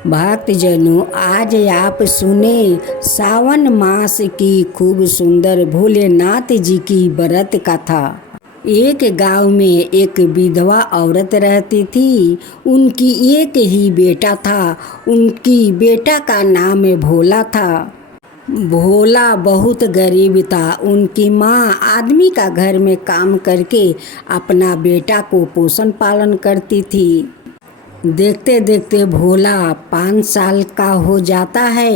भक्तजनों, आज आप सुने सावन मास की खूब सुंदर भोलेनाथ जी की व्रत कथा। एक गांव में एक विधवा औरत रहती थी। उनकी एक ही बेटा था। उनकी बेटा का नाम भोला था। भोला बहुत गरीब था। उनकी माँ आदमी का घर में काम करके अपना बेटा को पोषण पालन करती थी। देखते देखते भोला 5 साल का हो जाता है।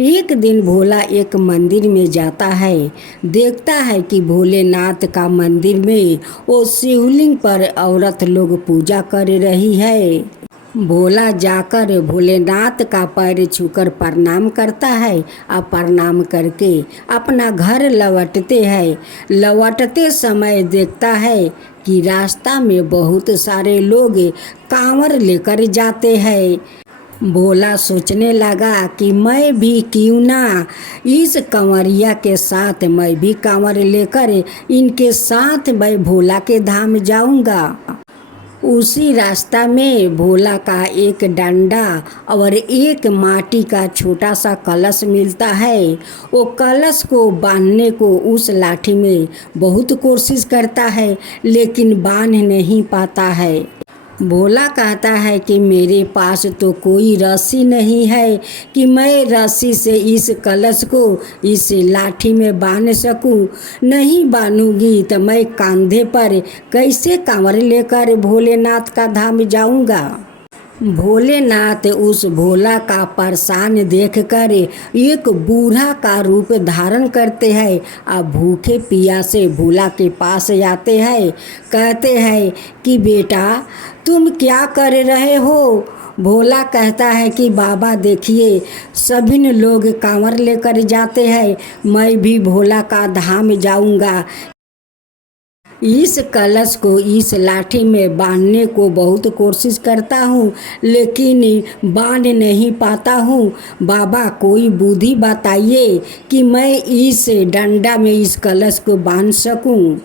एक दिन भोला एक मंदिर में जाता है। देखता है कि भोलेनाथ का मंदिर में वो शिवलिंग पर औरत लोग पूजा कर रही है। भोला जाकर भोलेनाथ का पैर छूकर प्रणाम करता है और प्रणाम करके अपना घर लौटते हैं। लौटते समय देखता है कि रास्ता में बहुत सारे लोग कांवर लेकर जाते हैं। भोला सोचने लगा कि मैं भी क्यों ना इस कंवरिया के साथ मैं भी कांवर लेकर इनके साथ मैं भोला के धाम जाऊंगा। उसी रास्ता में भोला का एक डंडा और एक माटी का छोटा सा कलश मिलता है। वो कलश को बांधने को उस लाठी में बहुत कोशिश करता है, लेकिन बांध नहीं पाता है। भोला कहता है कि मेरे पास तो कोई रस्सी नहीं है कि मैं रस्सी से इस कलश को इस लाठी में बांध सकूं। नहीं बांधूंगी तो मैं कंधे पर कैसे कांवर लेकर भोलेनाथ का धाम जाऊंगा। भोलेनाथ उस भोला का परेशान देखकर एक बूढ़ा का रूप धारण करते हैं और भूखे प्यासे भोला के पास आते हैं। कहते हैं कि बेटा तुम क्या कर रहे हो। भोला कहता है कि बाबा देखिए, सभी लोग कांवर लेकर जाते हैं, मैं भी भोला का धाम जाऊंगा। इस कलश को इस लाठी में बांधने को बहुत कोशिश करता हूँ, लेकिन बांध नहीं पाता हूँ। बाबा कोई बुद्धि बताइए कि मैं इस डंडा में इस कलश को बांध सकूँ।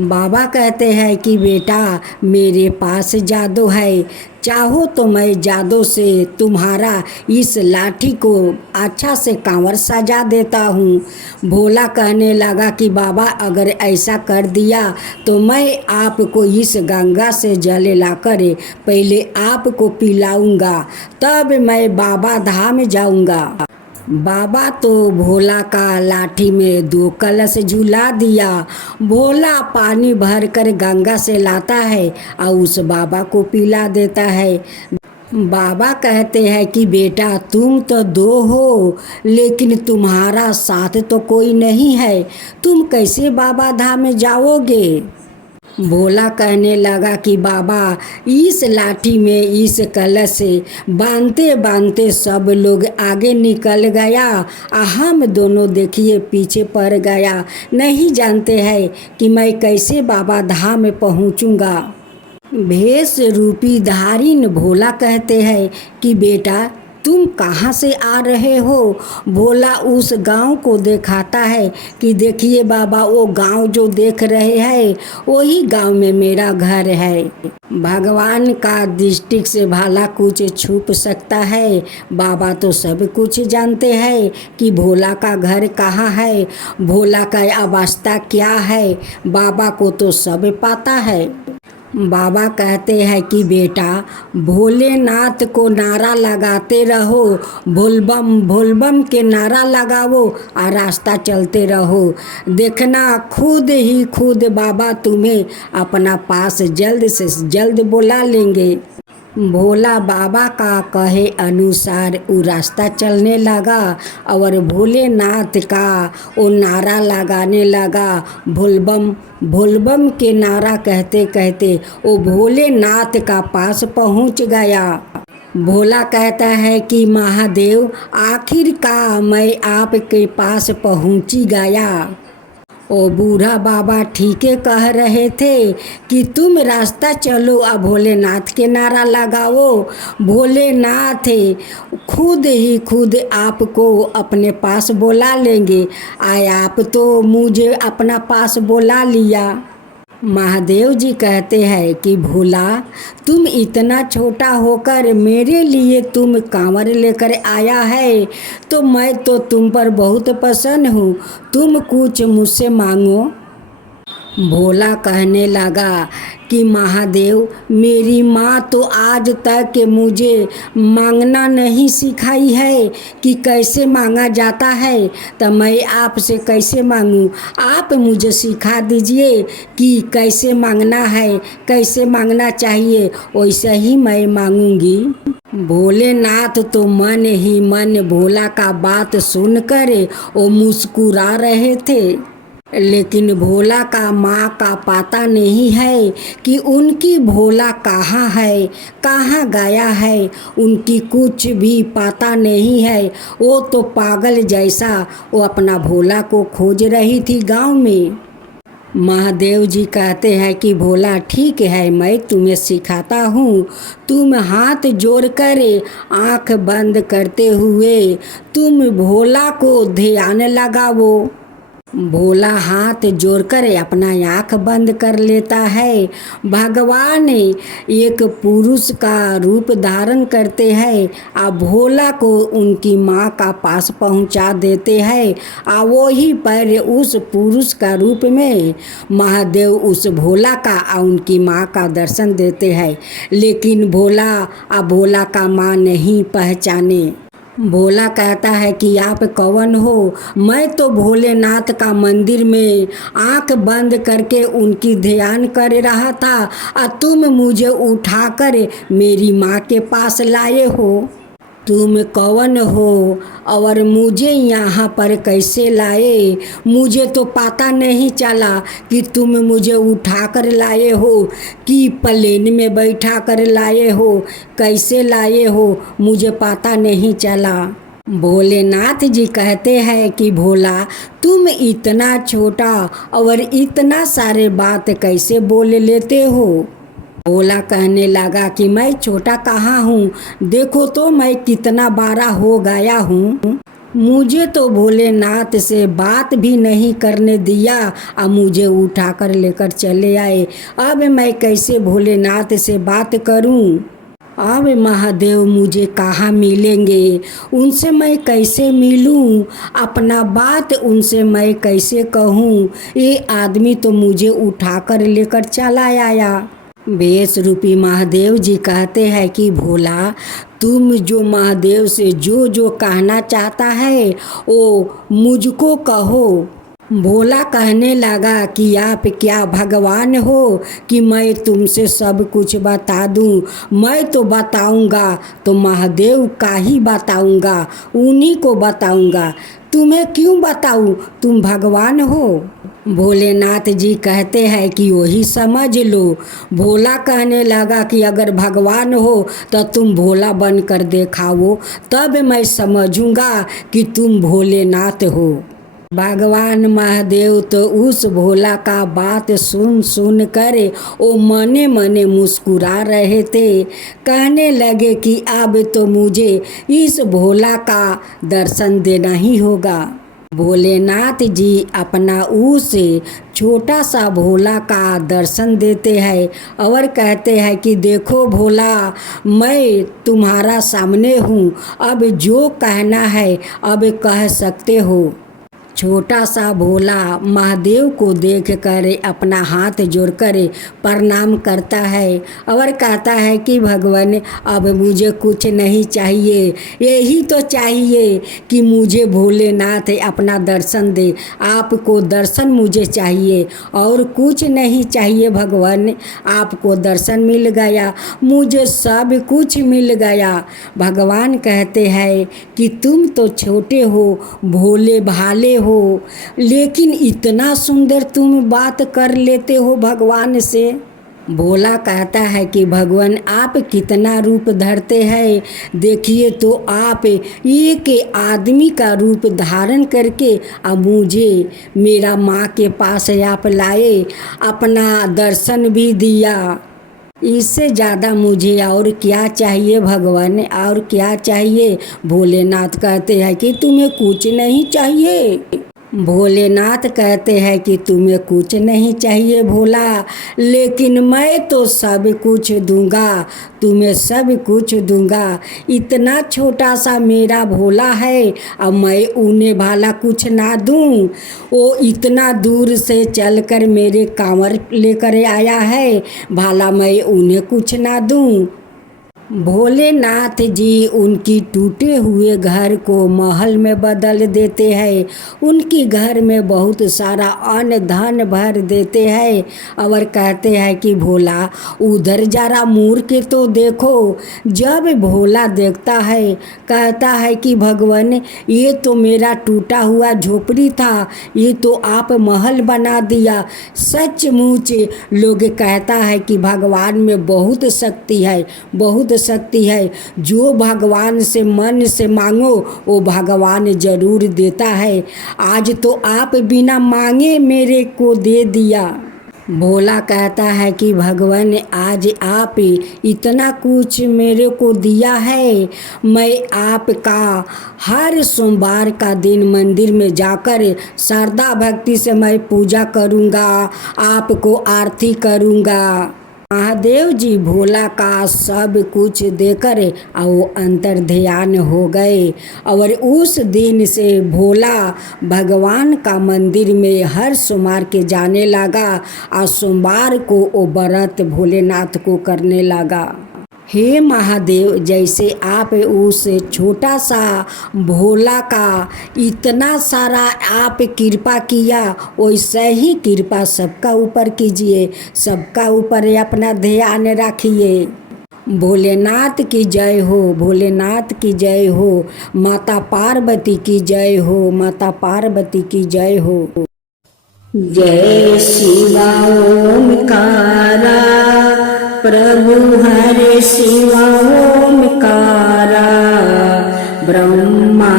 बाबा कहते हैं कि बेटा मेरे पास जादू है, चाहो तो मैं जादू से तुम्हारा इस लाठी को अच्छा से कांवर सजा देता हूँ। भोला कहने लगा कि बाबा अगर ऐसा कर दिया तो मैं आपको इस गंगा से जल लाकर पहले आपको पिलाऊंगा, तब मैं बाबा धाम जाऊंगा। बाबा तो भोला का लाठी में 2 कलश झुला दिया। भोला पानी भरकर गंगा से लाता है और उस बाबा को पिला देता है। बाबा कहते हैं कि बेटा तुम तो 2 हो, लेकिन तुम्हारा साथ तो कोई नहीं है, तुम कैसे बाबा धाम में जाओगे। भोला कहने लगा कि बाबा इस लाठी में इस कलश से बांधते बांधते सब लोग आगे निकल गया और हम दोनों देखिए पीछे पड़ गया। नहीं जानते हैं कि मैं कैसे बाबा धाम में पहुंचूंगा। भेष रूपी धारिन भोला कहते हैं कि बेटा तुम कहाँ से आ रहे हो। भोला उस गांव को दिखाता है कि देखिए बाबा, वो गांव जो देख रहे हैं वही गांव में मेरा घर है। भगवान का दृष्टि से भला कुछ छुप सकता है। बाबा तो सब कुछ जानते हैं कि भोला का घर कहाँ है, भोला का अवस्था क्या है। बाबा को तो सब पता है। बाबा कहते हैं कि बेटा भोलेनाथ को नारा लगाते रहो, बोलबम बोलबम के नारा लगाओ और रास्ता चलते रहो। देखना खुद ही खुद बाबा तुम्हें अपना पास जल्द से जल्द बुला लेंगे। भोला बाबा का कहे अनुसार वो रास्ता चलने लगा और भोलेनाथ का वो नारा लगाने लगा। भोलबम भोलबम के नारा कहते कहते वो भोलेनाथ का पास पहुंच गया। भोला कहता है कि महादेव आखिरकार मैं आपके पास पहुंची गया। ओ बूढ़ा बाबा ठीके कह रहे थे कि तुम रास्ता चलो और भोलेनाथ के नारा लगाओ। भोलेनाथ खुद ही खुद आपको अपने पास बुला लेंगे। आए आप तो मुझे अपना पास बुला लिया। महादेव जी कहते हैं कि भोला, तुम इतना छोटा होकर मेरे लिए तुम कांवर लेकर आया है, तो मैं तो तुम पर बहुत प्रसन्न हूँ। तुम कुछ मुझसे मांगो। भोला कहने लगा कि महादेव, मेरी माँ तो आज तक मुझे मांगना नहीं सिखाई है कि कैसे मांगा जाता है, तो मैं आपसे कैसे मांगूं। आप मुझे सिखा दीजिए कि कैसे मांगना है, कैसे मांगना चाहिए, वैसे ही मैं मांगूंगी। भोलेनाथ तो मन ही मन भोला का बात सुनकर वो मुस्कुरा रहे थे, लेकिन भोला का माँ का पता नहीं है कि उनकी भोला कहाँ है, कहाँ गया है, उनकी कुछ भी पता नहीं है। वो तो पागल जैसा वो अपना भोला को खोज रही थी गांव में। महादेव जी कहते हैं कि भोला, ठीक है, मैं तुम्हें सिखाता हूँ। तुम हाथ जोड़कर आँख बंद करते हुए तुम भोला को ध्यान लगाओ। भोला हाथ जोड़कर अपना आँख बंद कर लेता है। भगवान एक पुरुष का रूप धारण करते हैं और भोला को उनकी माँ का पास पहुँचा देते हैं और वही पर उस पुरुष का रूप में महादेव उस भोला का और उनकी माँ का दर्शन देते हैं। लेकिन भोला और भोला का माँ नहीं पहचाने। भोला कहता है कि आप कौन हो। मैं तो भोलेनाथ का मंदिर में आंख बंद करके उनकी ध्यान कर रहा था और तुम मुझे उठाकर मेरी माँ के पास लाए हो। तुम कौन हो और मुझे यहाँ पर कैसे लाए? मुझे तो पता नहीं चला कि तुम मुझे उठा कर लाए हो कि प्लेन में बैठा कर लाए हो, कैसे लाए हो, मुझे पता नहीं चला। भोलेनाथ जी कहते हैं कि भोला, तुम इतना छोटा और इतना सारे बात कैसे बोल लेते हो? भोला कहने लगा कि मैं छोटा कहाँ हूँ, देखो तो मैं कितना बड़ा हो गया हूँ। मुझे तो भोलेनाथ से बात भी नहीं करने दिया और मुझे उठाकर लेकर चले आए। अब मैं कैसे भोलेनाथ से बात करूँ? अब महादेव मुझे कहाँ मिलेंगे? उनसे मैं कैसे मिलूँ? अपना बात उनसे मैं कैसे कहूँ? ये आदमी तो मुझे उठाकर लेकर चला आया। बेस रूपी महादेव जी कहते हैं कि भोला, तुम जो महादेव से जो जो कहना चाहता है वो मुझको कहो। भोला कहने लगा कि आप क्या भगवान हो कि मैं तुमसे सब कुछ बता दूं? मैं तो बताऊंगा तो महादेव का ही बताऊंगा, उन्हीं को बताऊंगा। तुम्हें क्यों बताऊं? तुम भगवान हो। भोलेनाथ जी कहते हैं कि वही समझ लो। भोला कहने लगा कि अगर भगवान हो तो तुम भोला बन कर दिखाओ, तब मैं समझूंगा कि तुम भोलेनाथ हो। भगवान महादेव तो उस भोला का बात सुन कर वो मने मने मुस्कुरा रहे थे। कहने लगे कि अब तो मुझे इस भोला का दर्शन देना ही होगा। भोलेनाथ जी अपना उस छोटा सा भोला का दर्शन देते हैं और कहते हैं कि देखो भोला, मैं तुम्हारा सामने हूँ, अब जो कहना है अब कह सकते हो। छोटा सा भोला महादेव को देखकर अपना हाथ जोड़कर प्रणाम करता है और कहता है कि भगवान, अब मुझे कुछ नहीं चाहिए, यही तो चाहिए कि मुझे भोलेनाथ अपना दर्शन दे। आपको दर्शन मुझे चाहिए और कुछ नहीं चाहिए भगवान। आपको दर्शन मिल गया, मुझे सब कुछ मिल गया। भगवान कहते हैं कि तुम तो छोटे हो, भोले भाले हो, लेकिन इतना सुंदर तुम बात कर लेते हो भगवान से। भोला कहता है कि भगवान, आप कितना रूप धरते हैं, देखिए तो आप एक आदमी का रूप धारण करके अब मुझे मेरा माँ के पास आप लाए, अपना दर्शन भी दिया। इससे ज़्यादा मुझे और क्या चाहिए भगवान, और क्या चाहिए? भोलेनाथ कहते हैं कि तुम्हें कुछ नहीं चाहिए। भोलेनाथ कहते हैं कि तुम्हें कुछ नहीं चाहिए भोला, लेकिन मैं तो सब कुछ दूंगा, तुम्हें सब कुछ दूंगा। इतना छोटा सा मेरा भोला है, अब मैं उन्हें भाला कुछ ना दूं। वो इतना दूर से चलकर मेरे कांवर लेकर आया है, भाला मैं उन्हें कुछ ना दूं। भोलेनाथ जी उनकी टूटे हुए घर को महल में बदल देते हैं, उनकी घर में बहुत सारा अन्न धन भर देते हैं और कहते हैं कि भोला उधर जरा मुड़ के तो देखो। जब भोला देखता है कहता है कि भगवान ये तो मेरा टूटा हुआ झोपड़ी था, ये तो आप महल बना दिया। सचमुच लोग कहता है कि भगवान में बहुत शक्ति है, बहुत शक्ति है। जो भगवान से मन से मांगो वो भगवान जरूर देता है। आज तो आप बिना मांगे मेरे को दे दिया। भोला कहता है कि भगवान आज आप इतना कुछ मेरे को दिया है, मैं आपका हर सोमवार का दिन मंदिर में जाकर श्रद्धा भक्ति से मैं पूजा करूँगा, आपको आरती करूँगा। महादेव जी भोला का सब कुछ देकर और वो अंतर ध्यान हो गए और उस दिन से भोला भगवान का मंदिर में हर सोमवार के जाने लगा और सोमवार को वो व्रत भोलेनाथ को करने लगा। हे महादेव, जैसे आप उस छोटा सा भोला का इतना सारा आप कृपा किया, वैसे ही कृपा सबका ऊपर कीजिए, सबका ऊपर अपना ध्यान रखिए। भोलेनाथ की जय हो, भोलेनाथ की जय हो, माता पार्वती की जय हो, माता पार्वती की जय हो। जय शिवा ओमकारा, प्रभु हरे शिवा ओमकारा, ब्रह्मा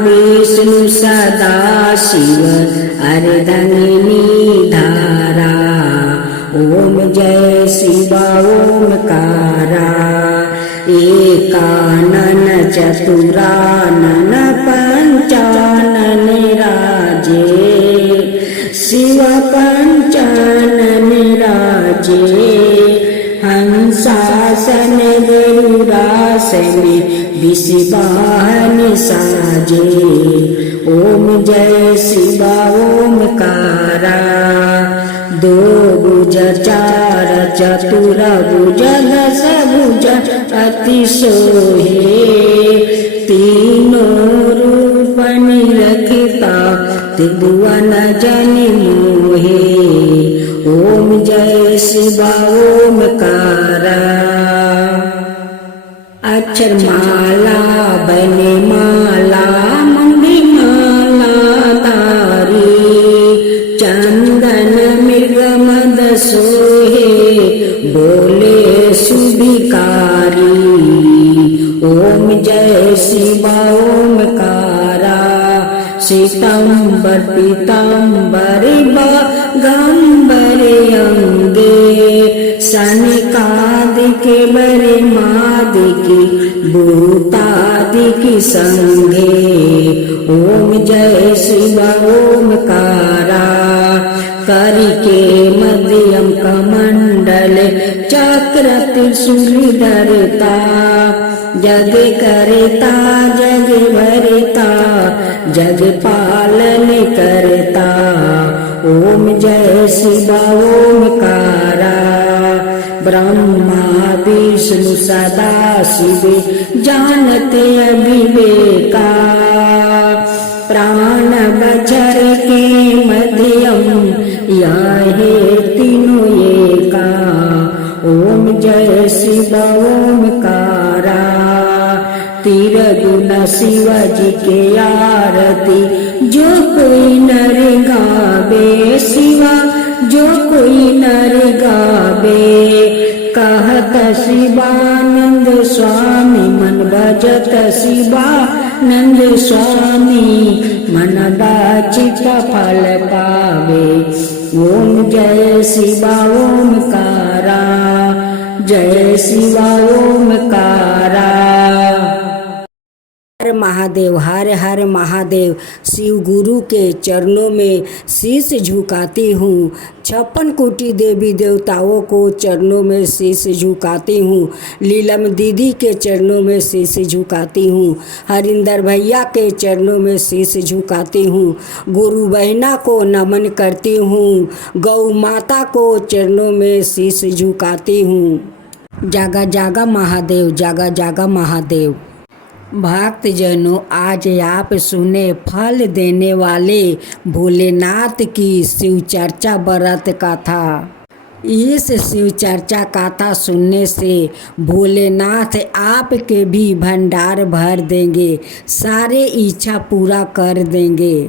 विष्णु सदा शिव अर्धंगिनी धारा। ओम जय शिवा ओमकारा, एकानन चतुरानन पंचानन राजे, शिव पंचानन राजे। हंसासन गरुड़ासन विषवाहन साजे। ओम जय शिवा ओमकारा, दो भुज चार चतुर भुज दस भुज अति सोहे, तीनों रूप निरखता त्रिभुवन जन मोहे। ओम जय शिवा ओमकारा, अक्षर माला बने माला मंगी माला तारी, चंदन मृग मद सोहे बोले सुभिकारी। ओम जय शिवा ओमकारा, श्वेतांबर पीतांबर बागंबर अंगे, सनकादिक बरे मादिक भूतादिक संगे। ओम जय शिवा ओमकारा, करिके मध्यम कमंडल चक्र त्रिशूल धरता, जग करता जग भरता जग पालन करता। ओम जय शिवा ओमकारा, ब्रह्मा विष्णु सदा शिव जानते अविवेका, प्राण बचर के मध्यम याहे तीनों एका। ओम जय शिवा ओमकारा, तिरगुण शिव जी के आरती जो कोई नर गावे, शिवा जो कोई नर गावे। कहत शिवानंद स्वामी मन भजत शिवानंद स्वामी, मन बाचित फल पावे। ओम जय शिवा ओमकारा, जय शिवा ओमकारा। महादेव, हर हर महादेव। शिव गुरु के चरणों में शीश झुकाती हूँ। 56 कोटि देवी देवताओं को चरणों में शीश झुकाती हूँ। लीलम दीदी के चरणों में शीश झुकाती हूँ। हरिंदर भैया के चरणों में शीश झुकाती हूँ। गुरु बहना को नमन करती हूँ। गौ माता को चरणों में शीश झुकाती हूँ। जागा जागा महादेव, जागा जागा महादेव। भक्तजनों, आज आप सुने फल देने वाले भोलेनाथ की शिव चर्चा व्रत कथा। इस शिव चर्चा कथा सुनने से भोलेनाथ आपके भी भंडार भर देंगे, सारे इच्छा पूरा कर देंगे।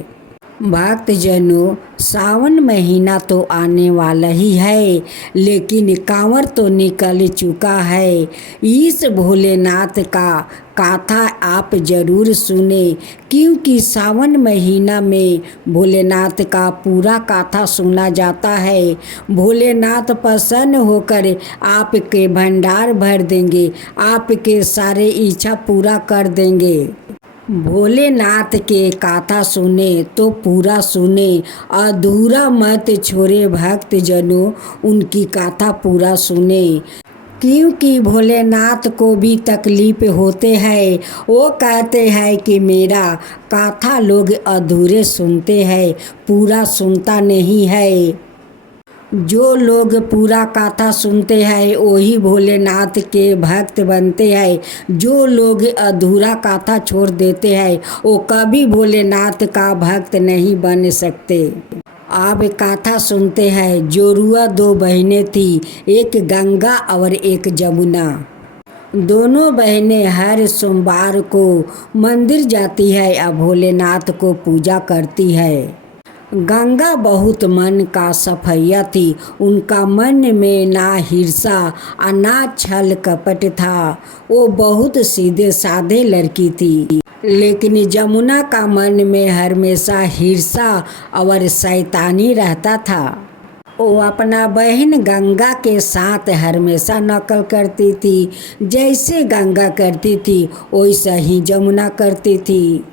भक्तजनों, सावन महीना तो आने वाला ही है, लेकिन कांवर तो निकल चुका है। इस भोलेनाथ का कथा आप जरूर सुने, क्योंकि सावन महीना में भोलेनाथ का पूरा कथा सुना जाता है। भोलेनाथ प्रसन्न होकर आपके भंडार भर देंगे, आपके सारे इच्छा पूरा कर देंगे। भोलेनाथ के कथा सुने तो पूरा सुने, अधूरा मत छोड़े भक्तजनों, उनकी कथा पूरा सुने, क्योंकि भोलेनाथ को भी तकलीफ होते हैं। वो कहते हैं कि मेरा कथा लोग अधूरे सुनते हैं, पूरा सुनता नहीं है। जो लोग पूरा कथा सुनते हैं वही भोलेनाथ के भक्त बनते हैं। जो लोग अधूरा कथा छोड़ देते हैं वो कभी भोलेनाथ का भक्त नहीं बन सकते। आप कथा सुनते हैं। जोरुआ 2 बहनें थी, एक गंगा और एक जमुना। दोनों बहनें हर सोमवार को मंदिर जाती है और भोलेनाथ को पूजा करती है। गंगा बहुत मन का सफैया थी। उनका मन में ना हिरसा और ना छल कपट था। वो बहुत सीधे साधे लड़की थी। लेकिन जमुना का मन में हमेशा हिरसा और शैतानी रहता था। वो अपना बहन गंगा के साथ हमेशा नकल करती थी। जैसे गंगा करती थी वैसा ही जमुना करती थी।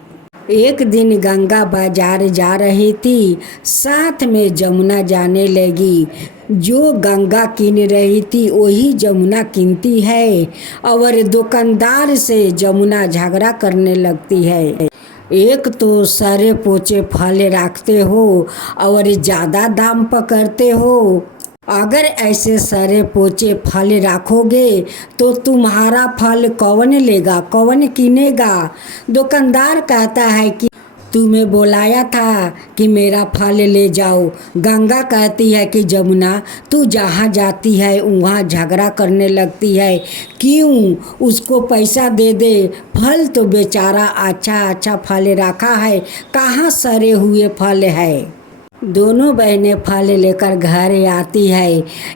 एक दिन गंगा बाजार जा रही थी, साथ में जमुना जाने लगी। जो गंगा कीन रही थी वही जमुना कीनती है और दुकानदार से जमुना झगड़ा करने लगती है। एक तो सारे पोचे फल रखते हो और ज़्यादा दाम पकड़ते हो। अगर ऐसे सारे पोचे फल रखोगे तो तुम्हारा फल कौन लेगा, कौन किनेगा। दुकानदार कहता है कि तुम्हें बुलाया था कि मेरा फल ले जाओ। गंगा कहती है कि जमुना, तू जहाँ जाती है वहाँ झगड़ा करने लगती है, क्यों उसको पैसा दे दे। फल तो बेचारा अच्छा अच्छा फल रखा है, कहाँ सड़े हुए फल है। दोनों बहनें फल लेकर घर आती है।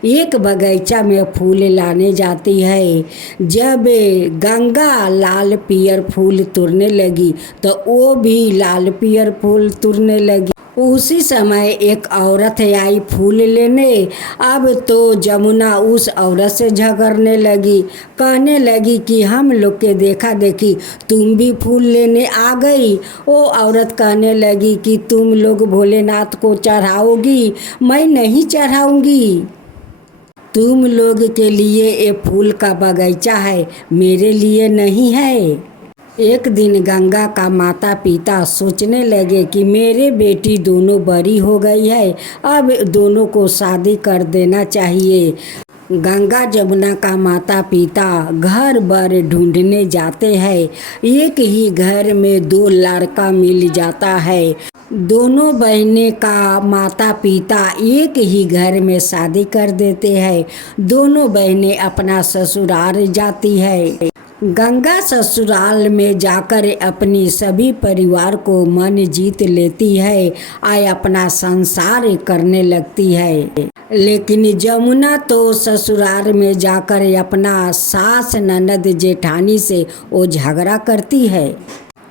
एक बगीचा में फूल लाने जाती है। जब गंगा लाल पियर फूल तोड़ने लगी तो वो भी लाल पियर फूल तोड़ने लगी। उसी समय एक औरत आई फूल लेने। अब तो जमुना उस औरत से झगड़ने लगी, कहने लगी कि हम लोग के देखा देखी तुम भी फूल लेने आ गई। वो औरत कहने लगी कि तुम लोग भोलेनाथ को चढ़ाओगी, मैं नहीं चढ़ाऊंगी। तुम लोग के लिए ये फूल का बगीचा है, मेरे लिए नहीं है। एक दिन गंगा का माता पिता सोचने लगे कि मेरे बेटी दोनों बड़ी हो गई है, अब दोनों को शादी कर देना चाहिए। गंगा जमुना का माता पिता घर भर ढूंढने जाते हैं। एक ही घर में 2 लड़का मिल जाता है। दोनों बहनें का माता पिता एक ही घर में शादी कर देते हैं। दोनों बहनें अपना ससुराल जाती है। गंगा ससुराल में जाकर अपनी सभी परिवार को मन जीत लेती है और अपना संसार करने लगती है। लेकिन जमुना तो ससुराल में जाकर अपना सास ननद जेठानी से वो झगड़ा करती है।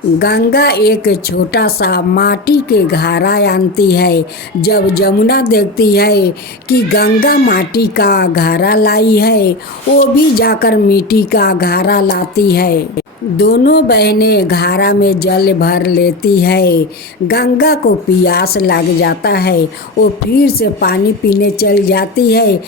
गंगा एक छोटा सा माटी के घड़ा आनती है। जब जमुना देखती है कि गंगा माटी का घड़ा लाई है, वो भी जाकर मिट्टी का घड़ा लाती है। दोनों बहनें घारा में जल भर लेती है। गंगा को प्यास लग जाता है, वो फिर से पानी पीने चल जाती है।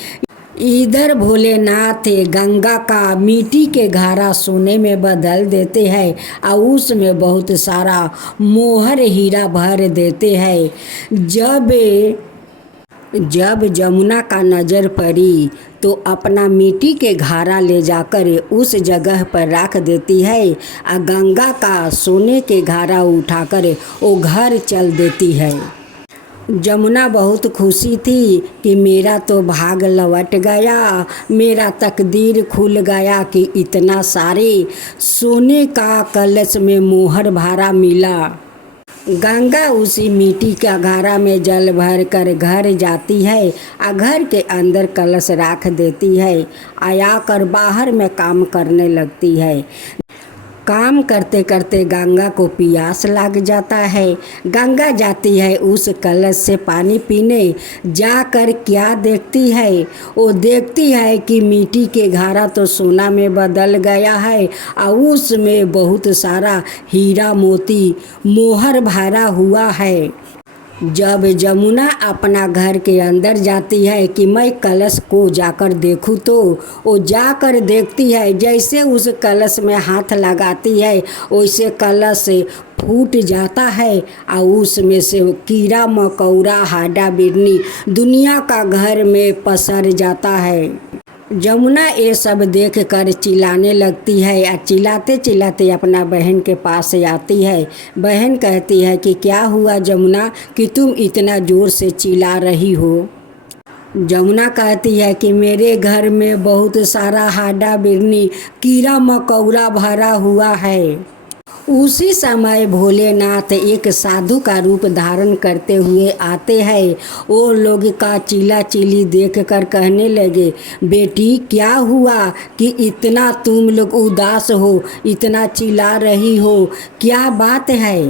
इधर भोलेनाथ गंगा का मिट्टी के घड़ा सोने में बदल देते हैं और उसमें बहुत सारा मोहर हीरा भर देते हैं। जब जमुना का नज़र पड़ी तो अपना मिट्टी के घड़ा ले जाकर उस जगह पर रख देती है और गंगा का सोने के घड़ा उठाकर वो घर चल देती है। जमुना बहुत खुशी थी कि मेरा तो भाग लौट गया, मेरा तकदीर खुल गया कि इतना सारे सोने का कलश में मोहर भरा मिला। गंगा उसी मिट्टी का घड़ा में जल भर कर घर जाती है और घर के अंदर कलश रख देती है। आया कर बाहर में काम करने लगती है। काम करते करते गंगा को प्यास लग जाता है। गंगा जाती है उस कलश से पानी पीने। जाकर क्या देखती है? वो देखती है कि मिट्टी के घड़ा तो सोना में बदल गया है और उसमें बहुत सारा हीरा मोती मोहर भरा हुआ है। जब जमुना अपना घर के अंदर जाती है कि मैं कलश को जाकर देखूं तो वो जाकर देखती है, जैसे उस कलश में हाथ लगाती है वैसे कलश फूट जाता है और उसमें से कीड़ा मकोड़ा हाडा बिरनी दुनिया का घर में पसर जाता है। जमुना ये सब देख कर चिल्लाने लगती है और चिल्लाते चिल्लाते अपना बहन के पास आती है। बहन कहती है कि क्या हुआ जमुना कि तुम इतना ज़ोर से चिल्ला रही हो? जमुना कहती है कि मेरे घर में बहुत सारा हाडा बिरनी कीड़ा मकोड़ा भरा हुआ है। उसी समय भोलेनाथ एक साधु का रूप धारण करते हुए आते हैं। वो लोग का चिल्ला चिल्ली देख कर कहने लगे, बेटी क्या हुआ कि इतना तुम लोग उदास हो, इतना चिल्ला रही हो, क्या बात है?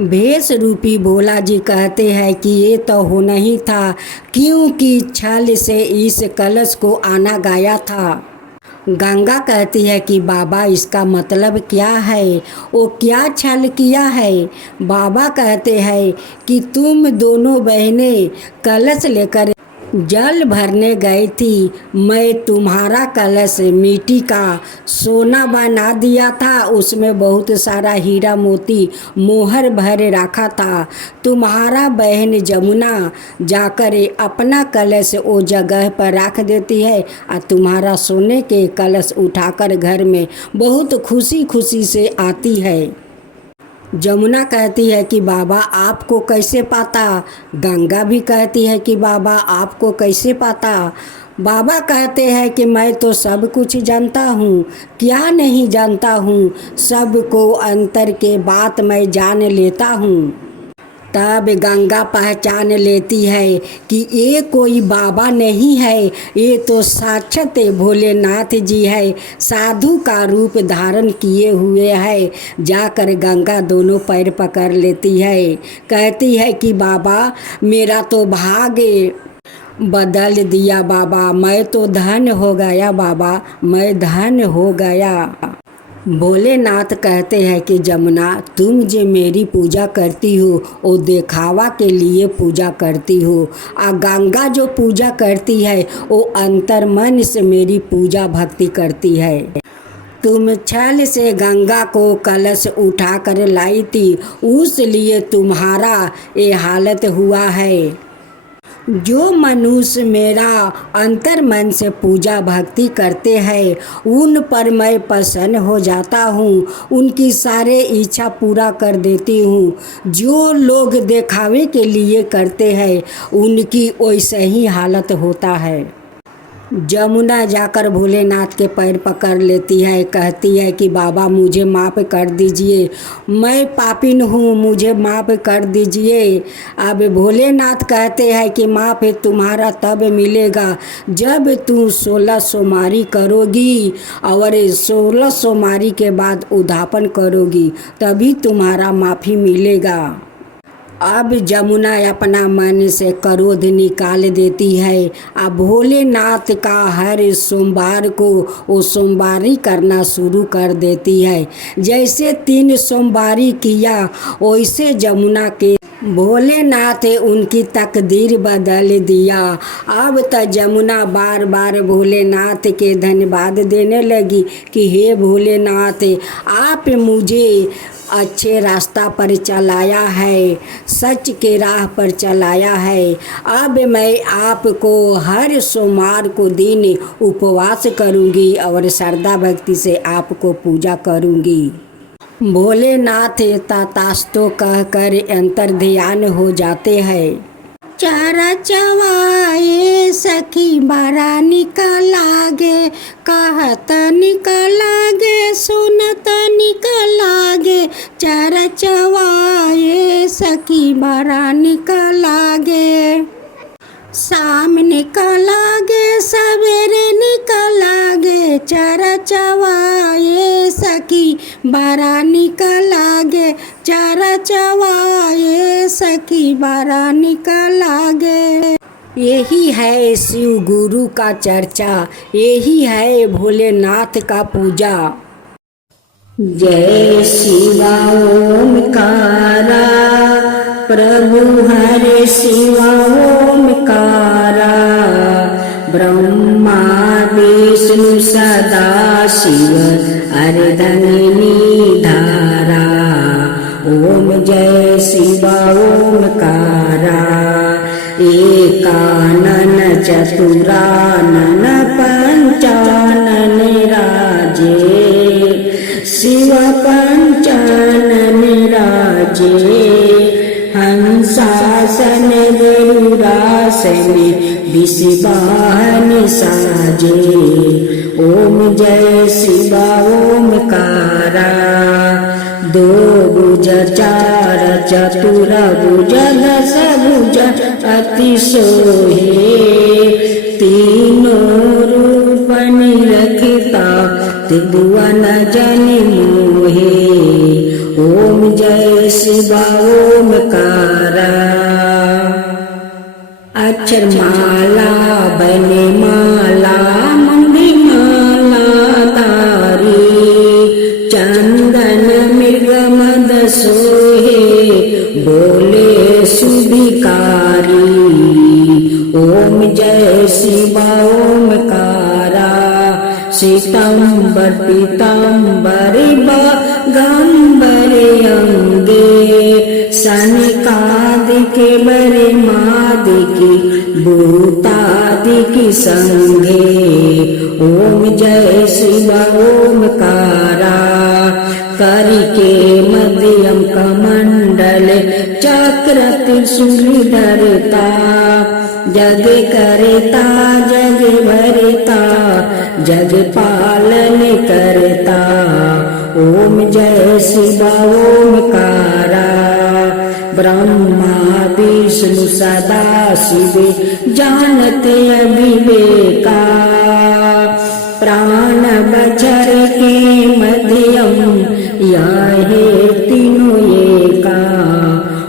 भेष रूपी भोला जी कहते हैं कि ये तो होना ही था, क्योंकि छल से इस कलश को आना गया था। गंगा कहती है कि बाबा इसका मतलब क्या है? वो क्या छल किया है? बाबा कहते हैं कि तुम दोनों बहनें कलश लेकर जल भरने गई थी। मैं तुम्हारा कलश मिट्टी का सोना बना दिया था, उसमें बहुत सारा हीरा मोती मोहर भर रखा था। तुम्हारा बहन जमुना जाकर अपना कलश वो जगह पर रख देती है और तुम्हारा सोने के कलश उठाकर घर में बहुत खुशी खुशी से आती है। जमुना कहती है कि बाबा आपको कैसे पता? गंगा भी कहती है कि बाबा आपको कैसे पता? बाबा कहते हैं कि मैं तो सब कुछ जानता हूँ, क्या नहीं जानता हूँ, सबको अंतर के बात मैं जान लेता हूँ। तब गंगा पहचान लेती है कि ये कोई बाबा नहीं है, ये तो साक्षात भोलेनाथ जी है, साधु का रूप धारण किए हुए है। जाकर गंगा दोनों पैर पकड़ लेती है, कहती है कि बाबा मेरा तो भाग्य बदल दिया बाबा, मैं तो धन हो गया बाबा, मैं धन हो गया। भोलेनाथ कहते हैं कि जमुना तुम जो मेरी पूजा करती हो वो दिखावा के लिए पूजा करती हो, और गंगा जो पूजा करती है वो अंतर मन से मेरी पूजा भक्ति करती है। तुम छल से गंगा को कलश उठा कर लाई थी, उस लिए तुम्हारा ये हालत हुआ है। जो मनुष्य मेरा अंतर मन से पूजा भक्ति करते हैं उन पर मैं प्रसन्न हो जाता हूँ, उनकी सारे इच्छा पूरा कर देती हूँ। जो लोग दिखावे के लिए करते हैं उनकी वैसे ही हालत होता है। जमुना जाकर भोलेनाथ के पैर पकड़ लेती है, कहती है कि बाबा मुझे माफ़ कर दीजिए, मैं पापिन हूँ, मुझे माफ़ कर दीजिए। अब भोलेनाथ कहते हैं कि माफ़ तुम्हारा तब मिलेगा जब तुम 16 सोमवारी करोगी और 16 सोमवारी के बाद उद्यापन करोगी, तभी तुम्हारा माफ़ी मिलेगा। अब जमुना अपना मन से क्रोध निकाल देती है। अब भोलेनाथ का हर सोमवार को वो सोमवारी करना शुरू कर देती है। जैसे 3 सोमवारी किया वैसे जमुना के भोलेनाथ उनकी तकदीर बदल दिया। अब तो जमुना बार बार भोलेनाथ के धन्यवाद देने लगी कि हे भोलेनाथ, आप मुझे अच्छे रास्ता पर चलाया है, सच के राह पर चलाया है। अब मैं आपको हर सोमवार को दिन उपवास करूंगी और श्रद्धा भक्ति से आपको पूजा करूंगी। भोलेनाथ तथास्तु कहकर अंतर ध्यान हो जाते हैं। चारा चवाए सखी बारा निकलागे, कहत निकलागे, सुनत निकलागे। चारा चवाए सखी बारा निकलागे, शाम निकलागे, सवेरे निकलागे। चारा चवाए सखी बारा निकलागे, चारा चवाए सखी बारा निकलागे। यही है शिव गुरु का चर्चा, यही है भोलेनाथ का पूजा। जय शिवा ओमकारा, प्रभु हरे शिवा ओमकारा। ब्रह्मा विष्णु सदा शिव अर्धंगिनी धारा। ओम जय शिवा ओमकारा, एकानन चतुरानन पंचानन राजे। शिव पंचानन राजे, हंसासन गरुड़ासन विषवाहन साजे। ओम जय शिवा ओमकारा, दो भुज चार चतुर भुज दस भुज अति सोहे। तीनों रूप निरखता त्रिभुवन जन मोहे। ओम जय शिवा ओमकारा, अक्षर माला बने माला मंगली माला तारी। चंदन मृग मद सोहे, बोले सुभिकारी। ओम जय शिवा ओमकारा, श्वेतांबर पीतांबर बागंबर अंगे। सनकादिके बरे मादिकी भूतादिकी संगे। ओम जय शिवा ओमकारा, करिके मध्यम कमंडल चक्र त्रिशूल धरता। जग करता जग भरता, जग पालन करता। ओम जय शिवा ओमकारा, ब्रह्मा विष्णु सदा शिव जानते अविवेका। प्राण बचर के मध्यम याहे तीनों एका।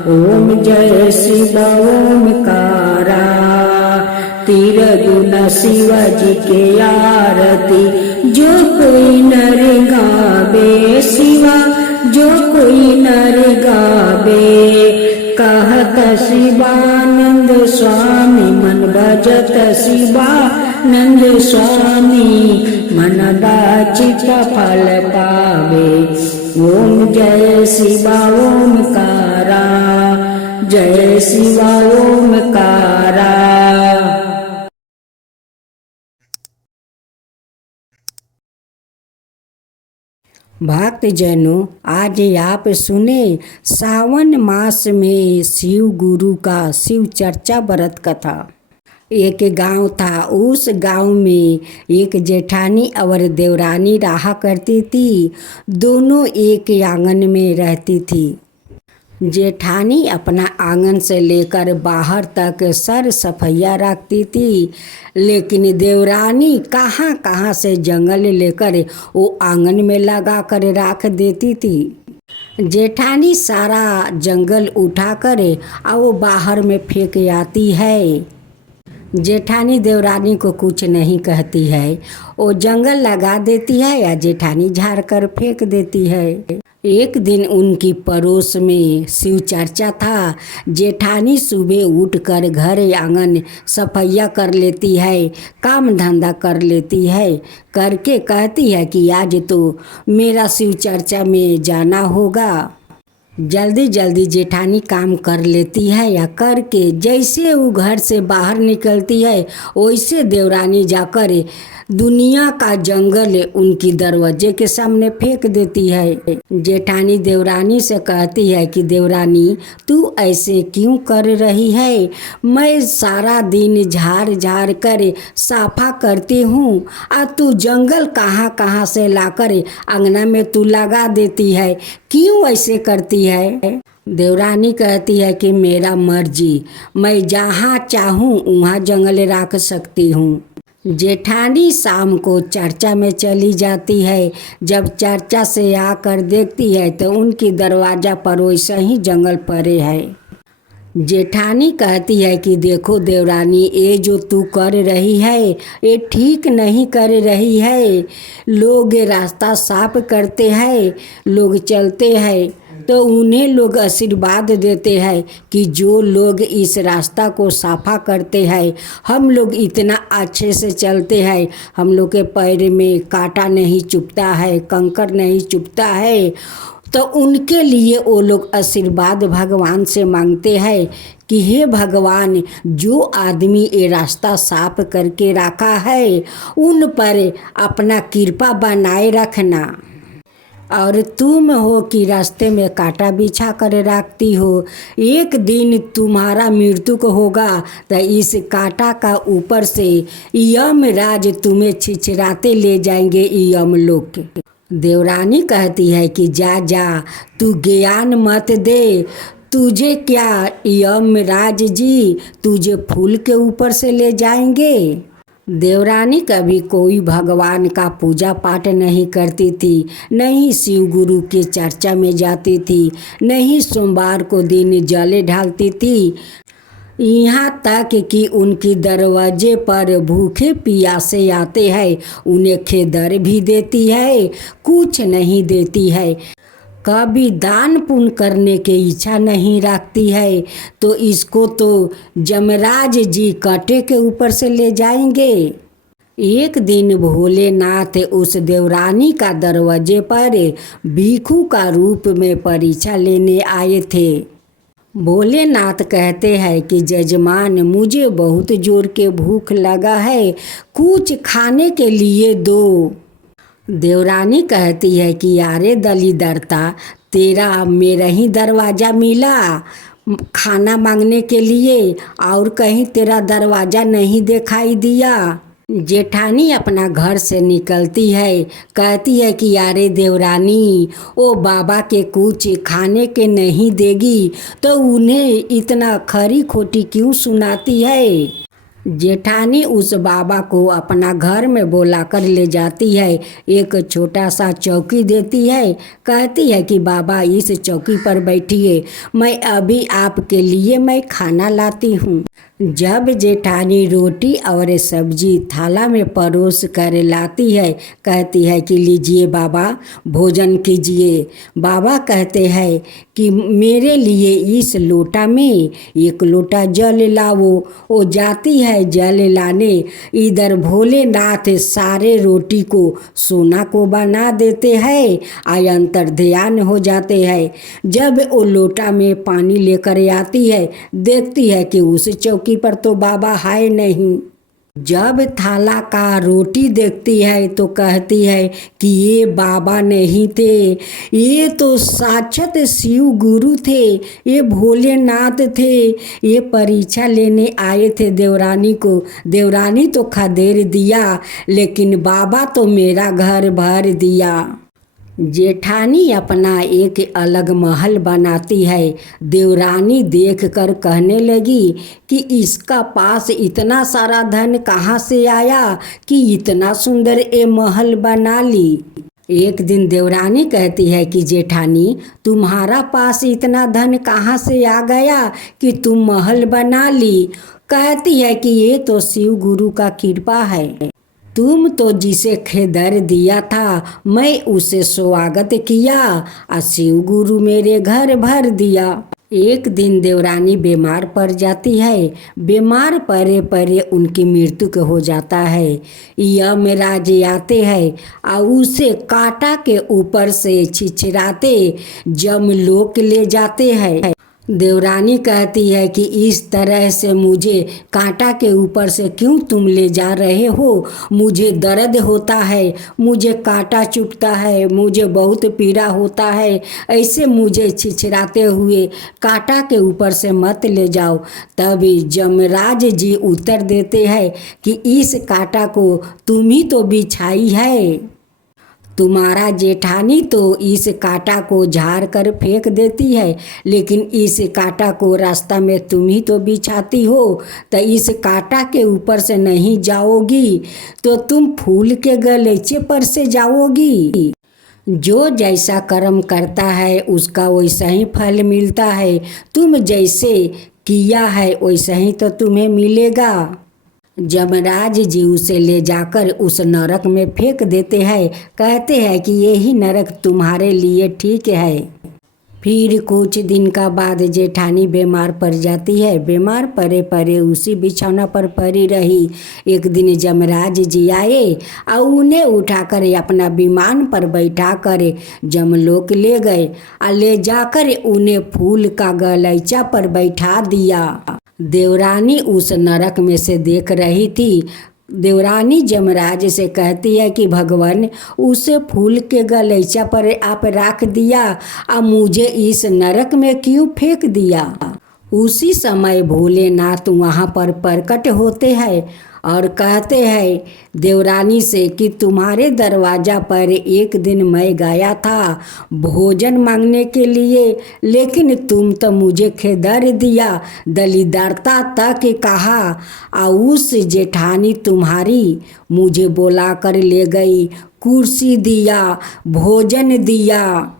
ओम जय शिवा ओमकारा, तीर गुण शिव जी के आरती जो कोई नर गावे। शिवा जो कोई नर गावे, कहत शिवानंद स्वामी मन भजत शिवानंद स्वामी। मन बाचित फल पावे। ओम जय शिवा ओमकारा, जय शिवा ओमकारा। भक्त जनों, आज आप सुने सावन मास में शिव गुरु का शिव चर्चा व्रत कथा। एक गांव था, उस गांव में एक जेठानी और देवरानी रहा करती थी। दोनों एक आंगन में रहती थी। जेठानी अपना आंगन से लेकर बाहर तक सर सफैया रखती थी, लेकिन देवरानी कहाँ कहाँ से जंगल लेकर वो आंगन में लगा कर रख देती थी। जेठानी सारा जंगल उठाकर और वो बाहर में फेंक आती है। जेठानी देवरानी को कुछ नहीं कहती है, वो जंगल लगा देती है या जेठानी झाड़ कर फेंक देती है। एक दिन उनकी पड़ोस में शिव चर्चा था। जेठानी सुबह उठकर घर आंगन सफाइया कर लेती है, काम धंधा कर लेती है, करके कहती है कि आज तो मेरा शिव चर्चा में जाना होगा। जल्दी जल्दी जेठानी काम कर लेती है या करके जैसे वो घर से बाहर निकलती है वैसे देवरानी जाकर दुनिया का जंगल उनकी दरवाजे के सामने फेंक देती है। जेठानी देवरानी से कहती है कि देवरानी तू ऐसे क्यों कर रही है? मैं सारा दिन झाड़ झाड़ कर साफा करती हूँ और तू जंगल कहाँ कहाँ से लाकर अंगना में तू लगा देती है, क्यों ऐसे करती है? देवरानी कहती है कि मेरा मर्जी, मैं जहाँ चाहूँ वहाँ जंगल रख सकती हूँ। जेठानी शाम को चर्चा में चली जाती है। जब चर्चा से आकर देखती है तो उनकी दरवाजा पर वैसा ही जंगल पड़े है। जेठानी कहती है कि देखो देवरानी, ये जो तू कर रही है ये ठीक नहीं कर रही है। लोग रास्ता साफ करते हैं, लोग चलते हैं तो उन्हें लोग आशीर्वाद देते हैं कि जो लोग इस रास्ता को साफा करते हैं, हम लोग इतना अच्छे से चलते हैं, हम लोग के पैर में कांटा नहीं चुभता है, कंकड़ नहीं चुभता है, तो उनके लिए वो लोग आशीर्वाद भगवान से मांगते हैं कि हे भगवान, जो आदमी ये रास्ता साफ करके रखा है उन पर अपना कृपा बनाए रखना। और तुम हो कि रास्ते में कांटा बिछा कर रखती हो, एक दिन तुम्हारा मृत्यु को होगा तो इस कांटा का ऊपर से यमराज तुम्हें छिछराते ले जाएंगे यमलोक। देवरानी कहती है कि जा जा, तू ज्ञान मत दे, तुझे क्या यमराज जी तुझे फूल के ऊपर से ले जाएंगे। देवरानी कभी कोई भगवान का पूजा पाठ नहीं करती थी, नहीं शिव गुरु के चर्चा में जाती थी, नहीं सोमवार को दिन जल ढालती थी। यहाँ तक कि उनकी दरवाजे पर भूखे प्यासे आते हैं, उन्हें खेदर भी देती है, कुछ नहीं देती है। कभी दान पुण्य करने की इच्छा नहीं रखती है तो इसको तो यमराज जी कांटे के ऊपर से ले जाएंगे। एक दिन भोलेनाथ उस देवरानी का दरवाजे पर भिक्षु का रूप में परीक्षा लेने आए थे। भोलेनाथ कहते हैं कि जजमान, मुझे बहुत जोर के भूख लगा है, कुछ खाने के लिए दो। देवरानी कहती है कि यारे दलिदरता, तेरा मेरा ही दरवाज़ा मिला खाना मांगने के लिए, और कहीं तेरा दरवाज़ा नहीं दिखाई दिया। जेठानी अपना घर से निकलती है, कहती है कि यारे देवरानी, ओ बाबा के कुछ खाने के नहीं देगी तो उन्हें इतना खरी खोटी क्यों सुनाती है। जेठानी उस बाबा को अपना घर में बुलाकर ले जाती है, एक छोटा सा चौकी देती है, कहती है कि बाबा इस चौकी पर बैठिए, मैं अभी आपके लिए मैं खाना लाती हूँ। जब जेठानी रोटी और सब्जी थाला में परोस कर लाती है, कहती है कि लीजिए बाबा भोजन कीजिए। बाबा कहते हैं कि मेरे लिए इस लोटा में एक लोटा जल लाओ। वो जाती है जल लाने, इधर भोलेनाथ सारे रोटी को सोना को बना देते हैं, अंतर ध्यान हो जाते हैं। जब वो लोटा में पानी लेकर आती है, देखती है कि उस चौकी पर तो बाबा है नहीं। जब थाला का रोटी देखती है तो कहती है कि ये बाबा नहीं थे, ये तो साक्षात शिव गुरु थे, ये भोलेनाथ थे, ये परीक्षा लेने आए थे देवरानी को। देवरानी तो खदेड़ दिया, लेकिन बाबा तो मेरा घर भर दिया। जेठानी अपना एक अलग महल बनाती है। देवरानी देखकर कहने लगी कि इसका पास इतना सारा धन कहाँ से आया कि इतना सुंदर ये महल बना ली। एक दिन देवरानी कहती है कि जेठानी, तुम्हारा पास इतना धन कहाँ से आ गया कि तुम महल बना ली। कहती है कि ये तो शिव गुरु का कृपा है। तुम तो जिसे खिदर दिया था मैं उसे स्वागत किया और शिव गुरु मेरे घर भर दिया। एक दिन देवरानी बीमार पड़ जाती है। बीमार पड़े पड़े उनकी मृत्यु हो जाता है। यमराज आते हैं और उसे कांटा के ऊपर से छिछराते जमलोक ले जाते हैं। देवरानी कहती है कि इस तरह से मुझे कांटा के ऊपर से क्यों तुम ले जा रहे हो। मुझे दर्द होता है, मुझे कांटा चुभता है, मुझे बहुत पीड़ा होता है। ऐसे मुझे छिछराते हुए कांटा के ऊपर से मत ले जाओ। तभी यमराज जी उत्तर देते हैं कि इस कांटा को तुम ही तो बिछाई है। तुम्हारा जेठानी तो इस कांटा को झाड़ कर फेंक देती है, लेकिन इस कांटा को रास्ता में तुम ही तो बिछाती हो। तो इस कांटा के ऊपर से नहीं जाओगी तो तुम फूल के गलीचे पर से जाओगी। जो जैसा कर्म करता है उसका वैसा ही फल मिलता है। तुम जैसे किया है वैसा ही तो तुम्हें मिलेगा। यमराज जी उसे ले जाकर उस नरक में फेंक देते हैं। कहते हैं कि यही नरक तुम्हारे लिए ठीक है। फिर कुछ दिन का बाद जेठानी बीमार पड़ जाती है। बीमार पड़े पड़े उसी बिछौना पर पड़ी रही। एक दिन यमराज जी आए और उन्हें उठाकर अपना विमान पर बैठा कर जमलोक ले गए और ले जाकर उन्हें फूल का गलीचा पर बैठा दिया। देवरानी उस नरक में से देख रही थी। देवरानी यमराज से कहती है कि भगवान, उसे फूल के गलीचा पर आप रख दिया और मुझे इस नरक में क्यों फेंक दिया। उसी समय भोलेनाथ वहाँ पर प्रकट होते हैं और कहते हैं देवरानी से कि तुम्हारे दरवाज़ा पर एक दिन मैं गया था भोजन मांगने के लिए, लेकिन तुम तो मुझे खिदर दिया, दलीदरता तक कहा और उस जेठानी तुम्हारी मुझे बुला कर ले गई, कुर्सी दिया, भोजन दिया,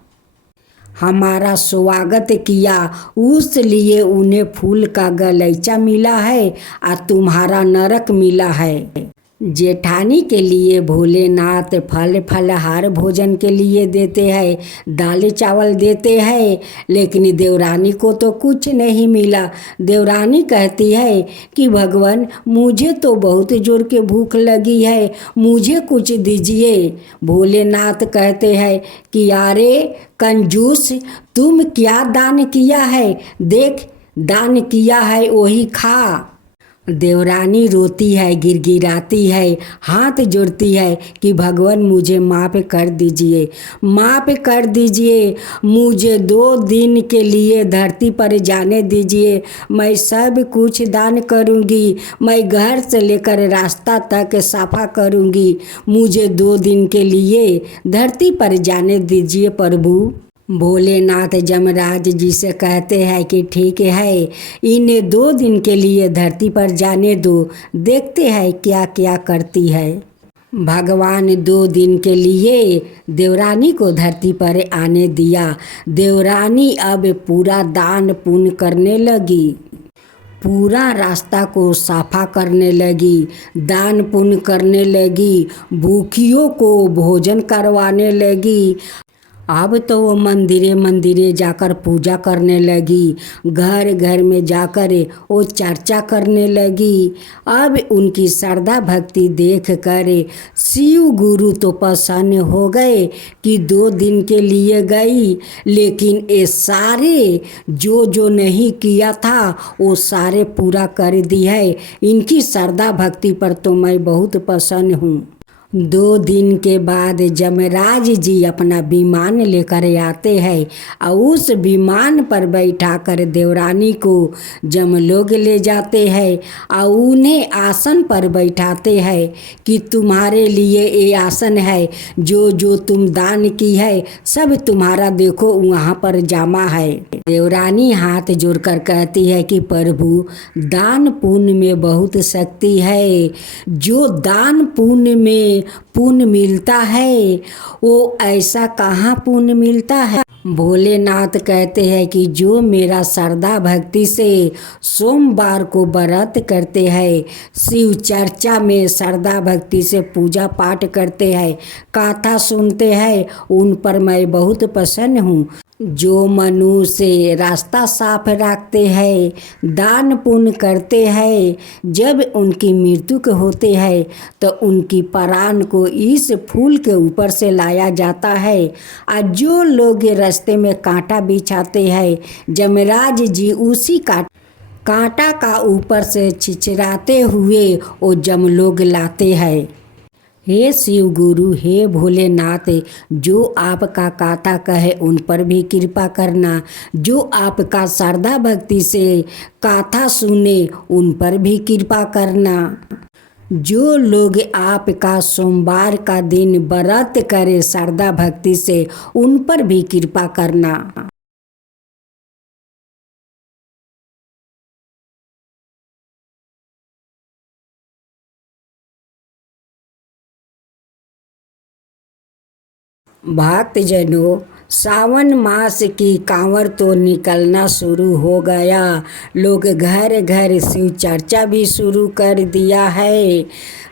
हमारा स्वागत किया। उस लिए उन्हें फूल का गलीचा मिला है और तुम्हारा नरक मिला है। जेठानी के लिए भोलेनाथ फल फलहार भोजन के लिए देते हैं, दाल चावल देते हैं, लेकिन देवरानी को तो कुछ नहीं मिला। देवरानी कहती है कि भगवान, मुझे तो बहुत जोर के भूख लगी है, मुझे कुछ दीजिए। भोलेनाथ कहते हैं कि अरे कंजूस, तुम क्या दान किया है, देख दान किया है वही खा। देवरानी रोती है, गिड़गिड़ाती है, हाथ जोड़ती है कि भगवान मुझे माफ़ कर दीजिए, माफ़ कर दीजिए, मुझे 2 दिन के लिए धरती पर जाने दीजिए। मैं सब कुछ दान करूंगी, मैं घर से लेकर रास्ता तक सफा करूंगी, मुझे 2 दिन के लिए धरती पर जाने दीजिए प्रभु। भोलेनाथ यमराज जी से कहते हैं कि ठीक है, इन्हें 2 दिन के लिए धरती पर जाने दो, देखते हैं क्या क्या करती है। भगवान 2 दिन के लिए देवरानी को धरती पर आने दिया। देवरानी अब पूरा दान पुण्य करने लगी, पूरा रास्ता को साफा करने लगी, दान पुण्य करने लगी, भूखियों को भोजन करवाने लगी। अब तो वो मंदिरे मंदिरे जाकर पूजा करने लगी, घर घर में जाकर वो चर्चा करने लगी। अब उनकी श्रद्धा भक्ति देख कर शिव गुरु तो प्रसन्न हो गए कि 2 दिन के लिए गई, लेकिन ये सारे जो नहीं किया था वो सारे पूरा कर दी है। इनकी श्रद्धा भक्ति पर तो मैं बहुत प्रसन्न हूँ। 2 दिन के बाद यमराज जी अपना विमान लेकर आते हैं और उस विमान पर बैठाकर देवरानी को जमलोक ले जाते हैं और उन्हें आसन पर बैठाते हैं कि तुम्हारे लिए ये आसन है, जो तुम दान की है सब तुम्हारा देखो वहाँ पर जमा है। देवरानी हाथ जोड़कर कहती है कि प्रभु, दान पुण्य में बहुत शक्ति है। जो दान पुण्य में पुण्य मिलता है वो ऐसा कहाँ पुण्य मिलता है। भोलेनाथ कहते हैं कि जो मेरा श्रद्धा भक्ति से सोमवार को व्रत करते हैं, शिव चर्चा में श्रद्धा भक्ति से पूजा पाठ करते हैं, कथा सुनते हैं, उन पर मैं बहुत प्रसन्न हूँ। जो मनुष्य रास्ता साफ रखते हैं, दान पुण्य करते हैं, जब उनकी मृत्यु के होते हैं तो उनकी प्राण को इस फूल के ऊपर से लाया जाता है। और जो लोग रास्ते में कांटा बिछाते हैं, जमराज जी उसी कांटा का ऊपर से छिछराते हुए वो जम लोग लाते हैं। हे शिव गुरु, हे भोलेनाथ, जो आपका कथा कहे उन पर भी कृपा करना। जो आपका श्रद्धा भक्ति से कथा सुने उन पर भी कृपा करना। जो लोग आपका सोमवार का दिन व्रत करे श्रद्धा भक्ति से, उन पर भी कृपा करना। भक्तजनों, सावन मास की कांवर तो निकलना शुरू हो गया। लोग घर घर शिव चर्चा भी शुरू कर दिया है।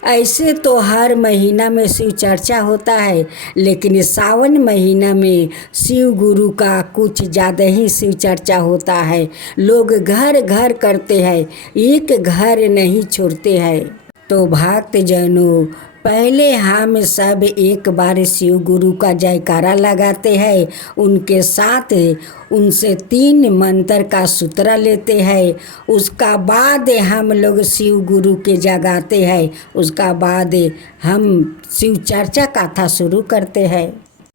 ऐसे तो हर महीना में शिव चर्चा होता है, लेकिन सावन महीना में शिव गुरु का कुछ ज़्यादा ही शिव चर्चा होता है। लोग घर घर करते हैं, एक घर नहीं छोड़ते हैं। तो भक्तजनों, पहले हम सब एक बार शिव गुरु का जयकारा लगाते हैं, उनके साथ उनसे 3 मंत्र का सूत्र लेते हैं। उसका बाद हम लोग शिव गुरु के जगाते हैं। उसका बाद हम शिव चर्चा कथा शुरू करते हैं।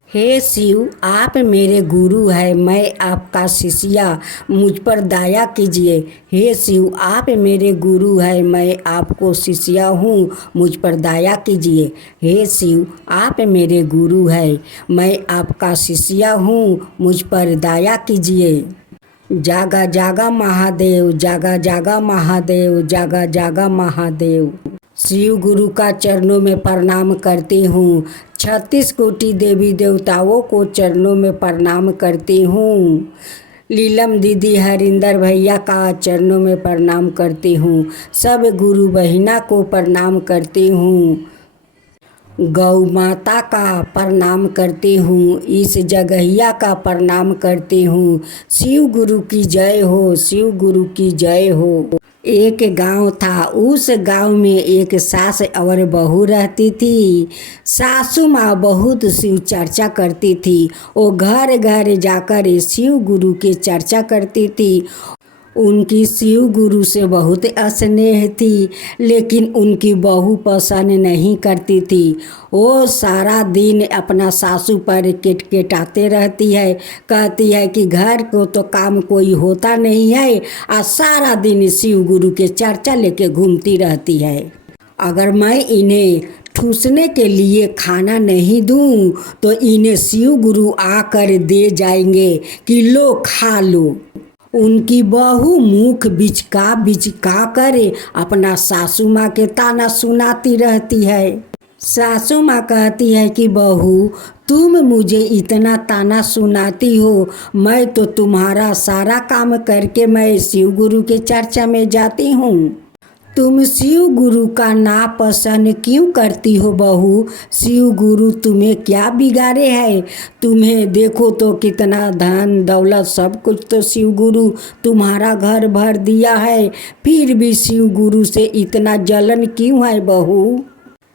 हे शिव, आप मेरे गुरु हैं, मैं आपका शिष्या, मुझ पर दया कीजिए। हे शिव, आप मेरे गुरु हैं, मैं आपको शिष्या हूँ, मुझ पर दया कीजिए। हे शिव, आप मेरे गुरु हैं, मैं आपका शिष्या हूँ, मुझ पर दया कीजिए। जागा जागा महादेव, जागा जागा महादेव, जागा जागा महादेव। शिव गुरु का चरणों में प्रणाम करती हूँ। 36 कोटि देवी देवताओं को चरणों में प्रणाम करती हूँ। लीलम दीदी, हरिंदर भैया का चरणों में प्रणाम करती हूँ। सब गुरु बहिना को प्रणाम करती हूँ। गौ माता का प्रणाम करती हूँ। इस जगहिया का प्रणाम करती हूँ। शिव गुरु की जय हो, शिव गुरु की जय हो। एक गांव था, उस गांव में एक सास और बहू रहती थी। सासू माँ बहुत शिव चर्चा करती थी। वो घर घर जाकर शिव गुरु की चर्चा करती थी। उनकी शिव गुरु से बहुत स्नेह थी, लेकिन उनकी बहू पसंद नहीं करती थी। वो सारा दिन अपना सासू पर किटकिटाते रहती है, कहती है कि घर को तो काम कोई होता नहीं है और सारा दिन शिव गुरु के चर्चा लेके घूमती रहती है। अगर मैं इन्हें ठूसने के लिए खाना नहीं दूं तो इन्हें शिव गुरु आकर दे जाएंगे कि लो खा लो। उनकी बहू मुख बिचका कर अपना सासू माँ के ताना सुनाती रहती है। सासू माँ कहती है कि बहू, तुम मुझे इतना ताना सुनाती हो, मैं तो तुम्हारा सारा काम करके मैं शिव गुरु के चर्चा में जाती हूँ। तुम शिव गुरु का नापसंद क्यों करती हो बहू? शिव गुरु तुम्हें क्या बिगाड़े है? तुम्हें देखो तो कितना धन दौलत सब कुछ तो शिव गुरु तुम्हारा घर भर दिया है, फिर भी शिव गुरु से इतना जलन क्यों है बहू?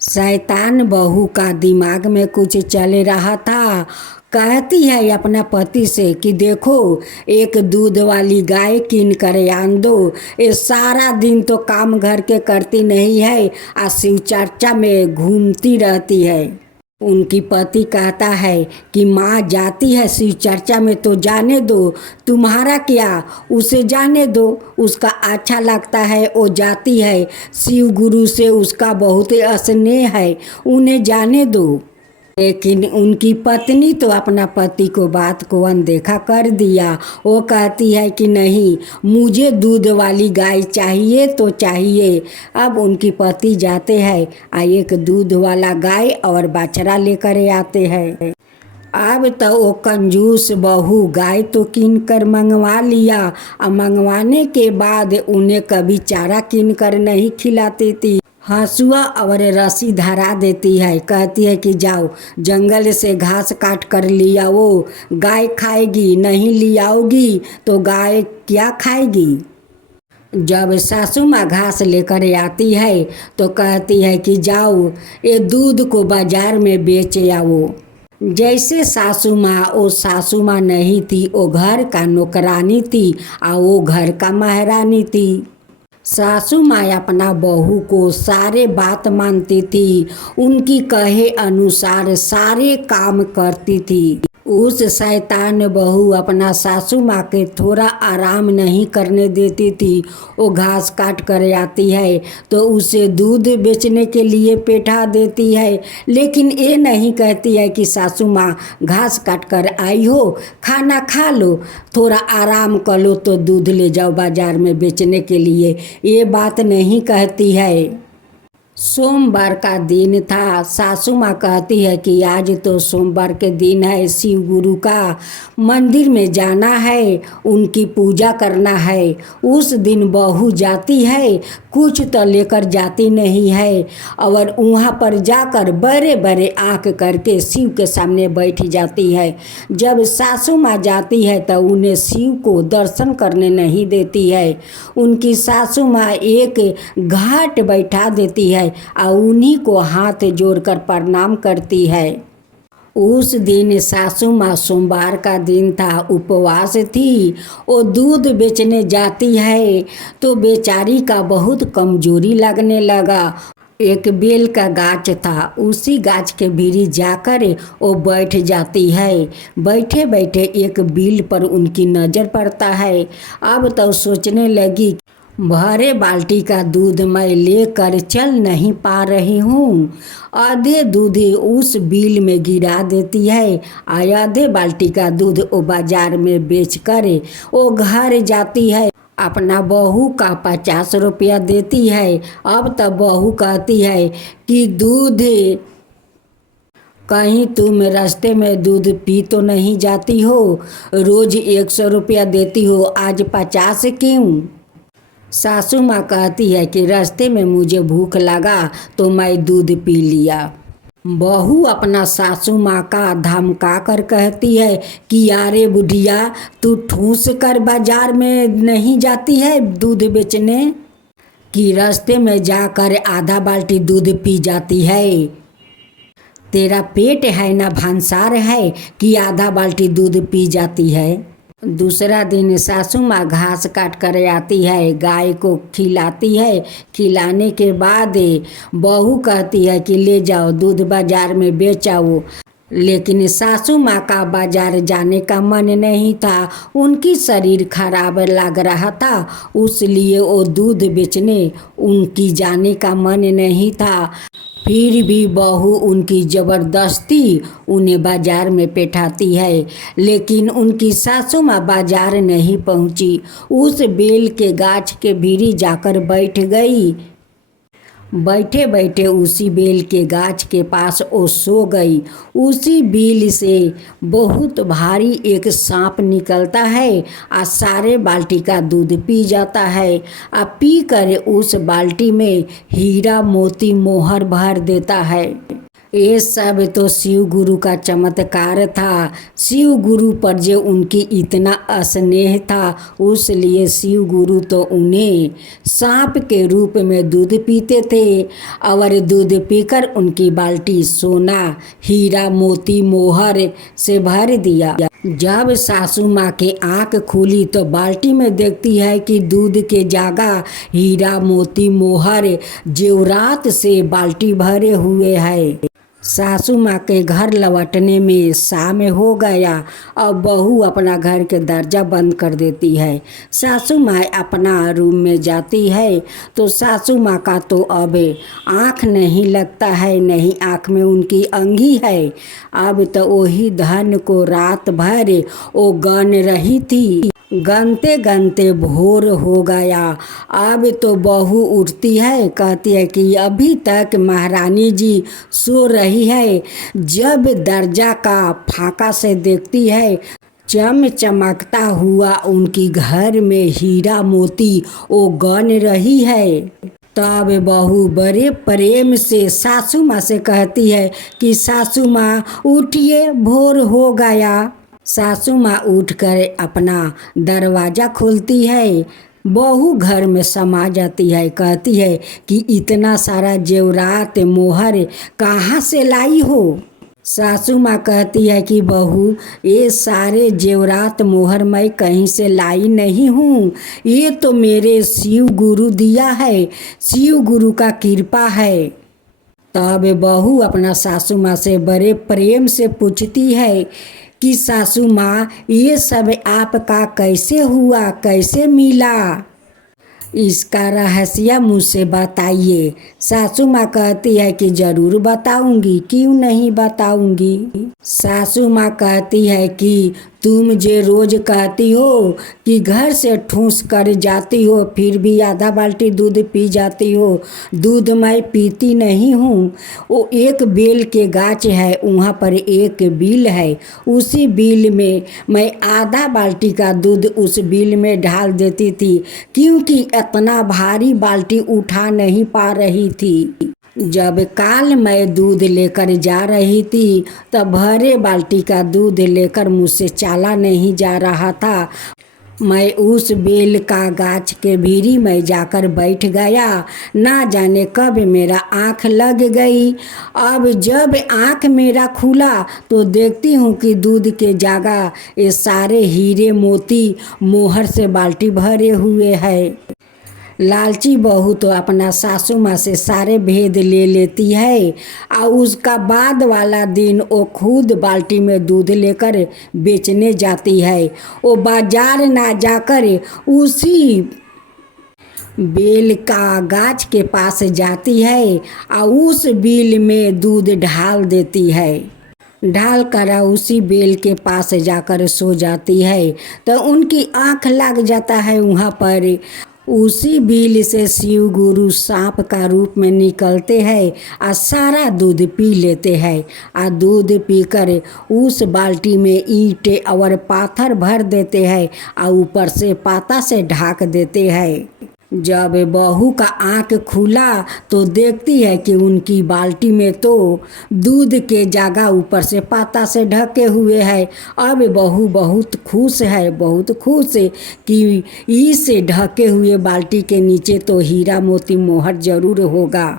शैतान बहू का दिमाग में कुछ चल रहा था। कहती है अपना पति से कि देखो, एक दूध वाली गाय कीन कर आन दो। ये सारा दिन तो काम घर के करती नहीं है और शिव चर्चा में घूमती रहती है। उनकी पति कहता है कि माँ जाती है शिव चर्चा में तो जाने दो, तुम्हारा क्या, उसे जाने दो, उसका अच्छा लगता है वो जाती है, शिव गुरु से उसका बहुत स्नेह है, उन्हें जाने दो। लेकिन उनकी पत्नी तो अपना पति को बात को अनदेखा कर दिया। वो कहती है कि नहीं, मुझे दूध वाली गाय चाहिए तो चाहिए। अब उनकी पति जाते हैं एक दूध वाला गाय और बछड़ा लेकर आते हैं। अब तो वो कंजूस बहू गाय तो कीन कर मंगवा लिया और मंगवाने के बाद उन्हें कभी चारा कीन कर नहीं खिलाती थी। हंसुआ और रस्सी धरा देती है, कहती है कि जाओ जंगल से घास काट कर लिया, वो गाय खाएगी, नहीं लियाओगी तो गाय क्या खाएगी। जब सासू माँ घास लेकर आती है तो कहती है कि जाओ ये दूध को बाजार में बेच आओ। जैसे सासू माँ नहीं थी, वो घर का नौकरानी थी और वो घर का महारानी थी। सासू माँ अपना बहू को सारे बात मानती थी, उनकी कहे अनुसार सारे काम करती थी। उस शैतान बहू अपना सासू माँ के थोड़ा आराम नहीं करने देती थी। वो घास काट कर आती है तो उसे दूध बेचने के लिए बैठा देती है, लेकिन ये नहीं कहती है कि सासू माँ घास काट कर आई हो, खाना खा लो, थोड़ा आराम कर लो तो दूध ले जाओ बाजार में बेचने के लिए, ये बात नहीं कहती है। सोमवार का दिन था। सासू माँ कहती है कि आज तो सोमवार के दिन है, शिव गुरु का मंदिर में जाना है, उनकी पूजा करना है। उस दिन बहू जाती है, कुछ तो लेकर जाती नहीं है और वहाँ पर जाकर बड़े बड़े आँख करके शिव के सामने बैठ जाती है। जब सासू माँ जाती है तो उन्हें शिव को दर्शन करने नहीं देती है। उनकी सासू माँ एक घाट बैठा देती है और उन्हीं को हाथ जोड़कर प्रणाम करती है। उस दिन सासू माँ, सोमवार का दिन था, उपवास थी। वो दूध बेचने जाती है तो बेचारी का बहुत कमजोरी लगने लगा। एक बेल का गाछ था, उसी गाछ के भीरी जाकर वो बैठ जाती है। बैठे बैठे एक बील पर उनकी नज़र पड़ता है। अब तो सोचने लगी, भरे बाल्टी का दूध मैं लेकर चल नहीं पा रही हूँ। आधे दूध उस बिल में गिरा देती है और आधे बाल्टी का दूध वो बाजार में बेचकर वो घर जाती है। अपना बहू का 50 रुपया देती है। अब तब बहू कहती है कि दूध, कहीं तुम रास्ते में दूध पी तो नहीं जाती हो, रोज 100 रुपया देती हो, आज 50 क्यों। सासू माँ कहती है कि रास्ते में मुझे भूख लगा तो मैं दूध पी लिया। बहू अपना सासू माँ का धमका कर कहती है कि यारे बुढ़िया, तू ठूस कर बाजार में नहीं जाती है दूध बेचने, कि रास्ते में जाकर आधा बाल्टी दूध पी जाती है। तेरा पेट है ना भांसार है कि आधा बाल्टी दूध पी जाती है। दूसरा दिन सासू माँ घास काट कर आती है, गाय को खिलाती है। खिलाने के बाद बहू कहती है कि ले जाओ दूध बाजार में बेचाओ, लेकिन सासू माँ का बाजार जाने का मन नहीं था। उनकी शरीर खराब लग रहा था, उसलिए वो दूध बेचने उनकी जाने का मन नहीं था। फिर भी बहू उनकी ज़बरदस्ती उन्हें बाजार में बैठाती है, लेकिन उनकी सासू माँ बाजार नहीं पहुँची। उस बेल के गाछ के भीरी जाकर बैठ गई। बैठे बैठे उसी बेल के गाछ के पास वो सो गई। उसी बेल से बहुत भारी एक सांप निकलता है और सारे बाल्टी का दूध पी जाता है। और पी कर उस बाल्टी में हीरा मोती मोहर भर देता है। ये सब तो शिव गुरु का चमत्कार था। शिव गुरु पर जो उनकी इतना स्नेह था, उसलिए शिव गुरु तो उन्हें सांप के रूप में दूध पीते थे और दूध पीकर उनकी बाल्टी सोना हीरा मोती मोहर से भर दिया। जब सासू माँ के आँख खुली तो बाल्टी में देखती है कि दूध के जगह हीरा मोती मोहर जेवरात से बाल्टी भरे हुए है। सासू माँ के घर लौटने में शाम हो गया और बहू अपना घर के दरजा बंद कर देती है। सासू माँ अपना रूम में जाती है तो सासू माँ का तो अब आँख नहीं लगता है, नहीं आँख में उनकी अंगी है। अब तो वही धन को रात भर वो गन रही थी। गनते गनते भोर हो गया। अब तो बहू उठती है, कहती है कि अभी तक महारानी जी सो रही है। जब दरजा का फाका से देखती है, चमचमकता हुआ उनकी घर में हीरा मोती वो गन रही है। तब बहू बड़े प्रेम से सासू माँ से कहती है कि सासू माँ उठिए, भोर हो गया। सासू माँ उठकर अपना दरवाज़ा खोलती है। बहू घर में समा जाती है, कहती है कि इतना सारा जेवरात मोहर कहाँ से लाई हो। सासू माँ कहती है कि बहू, ये सारे जेवरात मोहर मैं कहीं से लाई नहीं हूँ, ये तो मेरे शिव गुरु दिया है, शिव गुरु का कृपा है। तब बहू अपना सासू माँ से बड़े प्रेम से पूछती है कि सासू माँ, ये सब आपका कैसे हुआ, कैसे मिला, इसका रहस्य मुझसे बताइए। सासू माँ कहती है कि जरूर बताऊंगी, क्यों नहीं बताऊंगी। सासू माँ कहती है कि तुम जे रोज कहती हो कि घर से ठूस कर जाती हो, फिर भी आधा बाल्टी दूध पी जाती हो। दूध मैं पीती नहीं हूँ। वो एक बेल के गाछ है, वहाँ पर एक बिल है, उसी बिल में मैं आधा बाल्टी का दूध उस बिल में डाल देती थी, क्योंकि इतना भारी बाल्टी उठा नहीं पा रही थी। जब काल मैं दूध लेकर जा रही थी तब भरे बाल्टी का दूध लेकर मुझसे चाला नहीं जा रहा था। मैं उस बेल का गाछ के भीरी में जाकर बैठ गया। ना जाने कब मेरा आँख लग गई। अब जब आँख मेरा खुला तो देखती हूँ कि दूध के जगह ये सारे हीरे मोती मोहर से बाल्टी भरे हुए है। लालची बहू तो अपना सासू माँ से सारे भेद ले लेती है और उसका बाद वाला दिन वो खुद बाल्टी में दूध लेकर बेचने जाती है। वो बाजार ना जाकर उसी बेल का गाछ के पास जाती है और उस बिल में दूध ढाल देती है। ढाल कर उसी बेल के पास जाकर सो जाती है तो उनकी आँख लग जाता है। वहाँ पर उसी बिल से शिव गुरु सांप का रूप में निकलते हैं और सारा दूध पी लेते हैं। और दूध पीकर उस बाल्टी में ईंटें और पाथर भर देते हैं और ऊपर से पाता से ढाक देते हैं। जब बहू का आँख खुला तो देखती है कि उनकी बाल्टी में तो दूध के जगह ऊपर से पाता से ढके हुए है। अब बहू बहुत खुश है, बहुत खुश है कि इस ढके हुए बाल्टी के नीचे तो हीरा मोती मोहर जरूर होगा।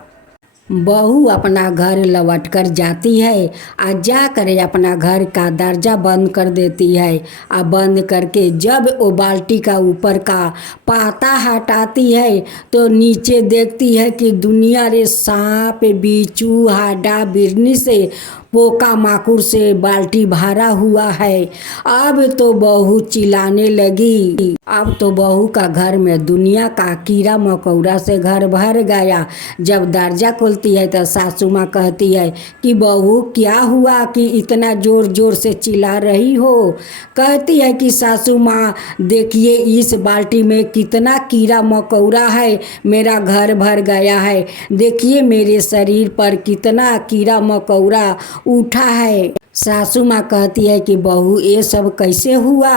बहू अपना घर लौट कर जाती है और जाकर अपना घर का दरजा बंद कर देती है। और बंद करके जब वो बाल्टी का ऊपर का पाता हटाती है तो नीचे देखती है कि दुनिया रे सांप बिच्छू हाडा बिरनी से पोका माकुर से बाल्टी भरा हुआ है। अब तो बहू चिल्लाने लगी। अब तो बहू का घर में दुनिया का कीड़ा मकोड़ा से घर भर गया। जब दरजा खोलती है तो सासू माँ कहती है कि बहू क्या हुआ कि इतना जोर जोर से चिल्ला रही हो। कहती है कि सासू माँ देखिए इस बाल्टी में कितना कीड़ा मकोड़ा है, मेरा घर भर गया है। देखिए मेरे शरीर पर कितना कीड़ा मकोड़ा उठा है। सासू माँ कहती है कि बहू ये सब कैसे हुआ,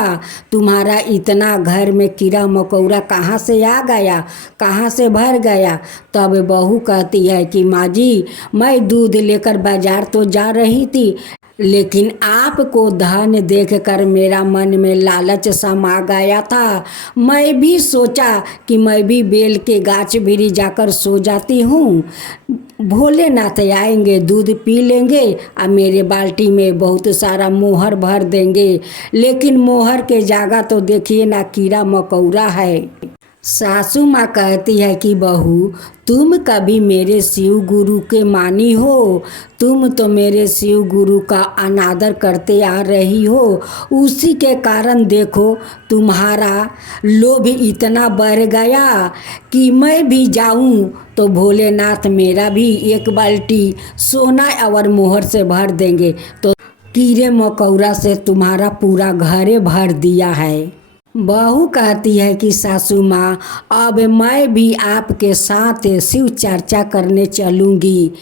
तुम्हारा इतना घर में कीड़ा मकोड़ा कहाँ से आ गया, कहाँ से भर गया। तब बहू कहती है कि माँ जी, मैं दूध लेकर बाजार तो जा रही थी, लेकिन आपको धन देखकर मेरा मन में लालच समा गया था। मैं भी सोचा कि मैं भी बेल के गाछ भिरी जाकर सो जाती हूँ। भोलेनाथ आएंगे, दूध पी लेंगे और मेरे बाल्टी में बहुत सारा मोहर भर देंगे। लेकिन मोहर के जगह तो देखिए ना कीड़ा मकोड़ा है। सासू माँ कहती है कि बहू, तुम कभी मेरे शिव गुरु के मानी हो, तुम तो मेरे शिव गुरु का अनादर करते आ रही हो, उसी के कारण देखो तुम्हारा लोभ इतना बढ़ गया कि मैं भी जाऊं तो भोलेनाथ मेरा भी एक बाल्टी सोना और मोहर से भर देंगे, तो कीड़े मकोड़ा से तुम्हारा पूरा घरे भर दिया है। बहू कहती है कि सासू माँ, अब मैं भी आपके साथ शिव चर्चा करने चलूँगी।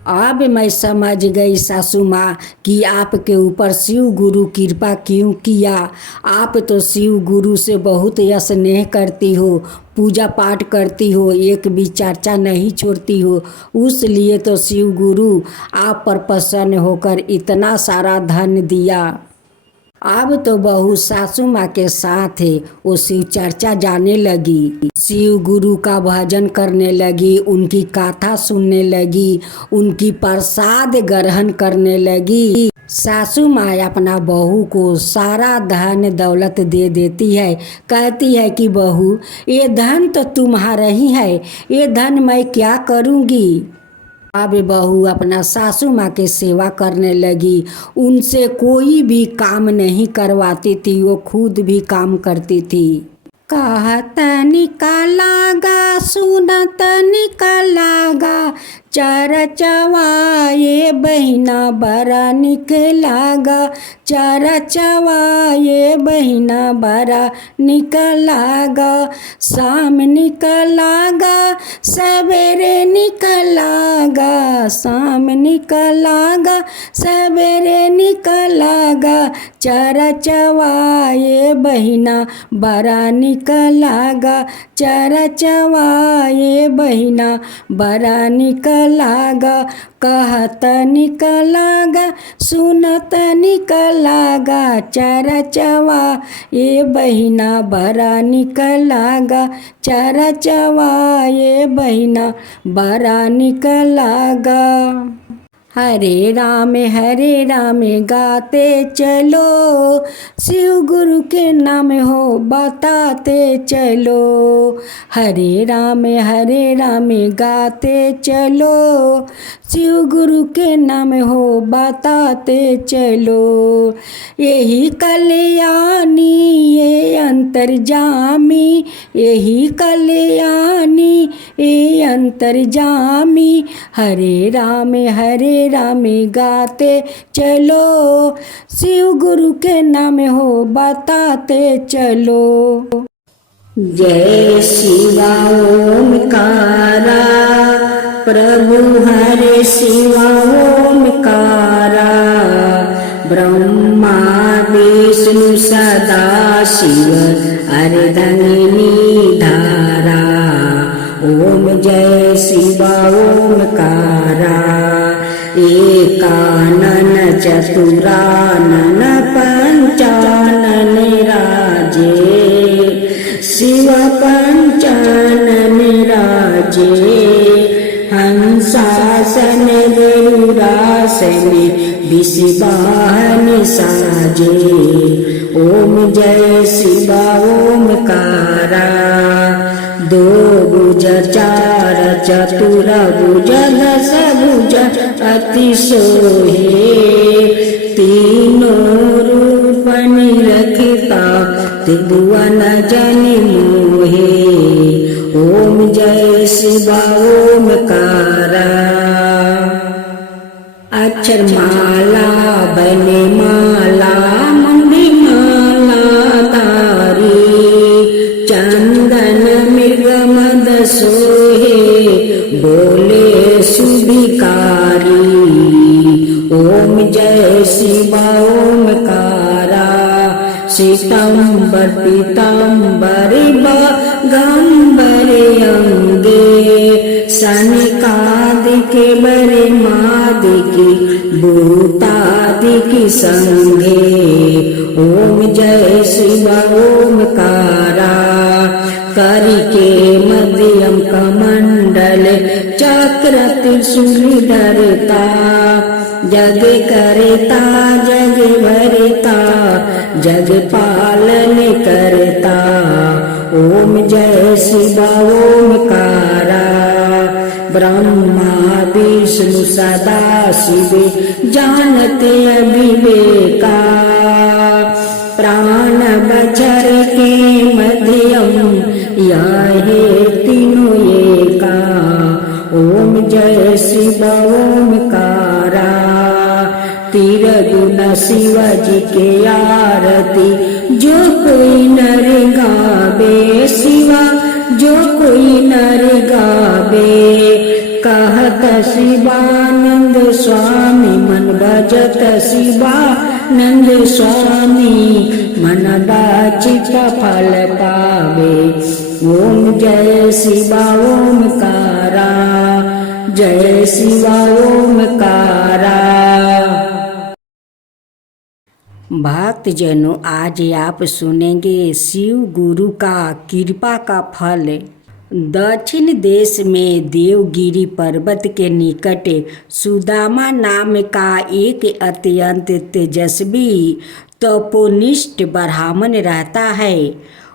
अब मैं समझ गई सासू माँ कि आपके ऊपर शिव गुरु कृपा क्यों किया। आप तो शिव गुरु से बहुत स्नेह करती हो, पूजा पाठ करती हो, एक भी चर्चा नहीं छोड़ती हो, उस लिए तो शिव गुरु आप पर प्रसन्न होकर इतना सारा धन दिया। अब तो बहू सासू माँ के साथ वो शिव चर्चा जाने लगी, शिव गुरु का भजन करने लगी, उनकी कथा सुनने लगी, उनकी प्रसाद ग्रहण करने लगी। सासू माँ अपना बहू को सारा धन दौलत दे देती है, कहती है कि बहू, ये धन तो तुम्हारा ही है, ये धन मैं क्या करूँगी। अब बहू अपना सासू माँ के सेवा करने लगी, उनसे कोई भी काम नहीं करवाती थी, वो खुद भी काम करती थी। कहत निकलागा सुनत निकलागा, चरचवा ये बहिना बड़ा निकलागा, चरचवा ये बहिना बड़ा निकलागा, शाम निकलागा सवेरे निकलागा, शाम निकलागा सवेरे निकलागा, चरचवा ये बहिना बड़ा निकलागा, चरचवा ये बहिना बड़ा निकलागा, कहत निकलागा सुनत निकलागा, चरचवा ये बहिना बड़ा निकलागा, चरचवा ये बहिना बड़ा निकलागा। हरे राम गाते चलो, शिव गुरु के नाम हो बताते चलो, हरे राम गाते चलो, शिव गुरु के नाम हो बताते चलो, यही कल्याणी ये अंतर्जामी, यही कल्याणी ये अंतर्जामी, हरे राम गाते चलो, शिव गुरु के नाम हो बताते चलो। जय शिवा ओमकारा, प्रभु हरे शिवा ओमकारा, ब्रह्मा विष्णु सदा शिव अर्धंगिनी धारा, ओम जय शिवा ओमकारा, एकानन चतुरानन पंचानन राजे, शिव पंचानन राजे, हंसासन गरुड़ासन विषवाहन साजे, ओम जय शिवा ओमकारा, दो भुज चार चतुर भुज दस भुज अति सोहे, तीनों रूप निरखता त्रिभुवन जन मोहे, ओम जय शिवा ओमकारा। अक्षर माला बने माला मुंडी माला तारी, चंदन मृग मद सोहे बोले सुभिकारी, ओम जय शिवा ओमकारा, श्वेतांबर पीतांबर बागंबर अंगे, सनकादिक बरे मादिक भूतादिक संगे, ओम जय शिवा ओमकारा, करके मध्यम कमंडल चक्र त्रिशूल धरता, जग करता जग भरता, जग पालन करता, ओम जय शिव ओमकारा। ब्रह्मा विष्णु सदा शिव जानते अविवेका। प्राण बचर के मध्यम यह तीनों एका। ओम जय शिव ओमकारा। तीर गुण शिव जी के आरती जो कोई नर गावे शिवा, जो कोई नर गावे। कहत शिवानंद स्वामी मन भजत शिवानंद स्वामी मन बाचित फल पावे। ओम जय शिवा ओमकारा। जय शिवा ओमकारा। भक्तजनों, आज आप सुनेंगे शिव गुरु का कृपा का फल। दक्षिण देश में देवगिरी पर्वत के निकट सुदामा नाम का एक अत्यंत तेजस्वी तपोनिष्ठ ब्राह्मण रहता है।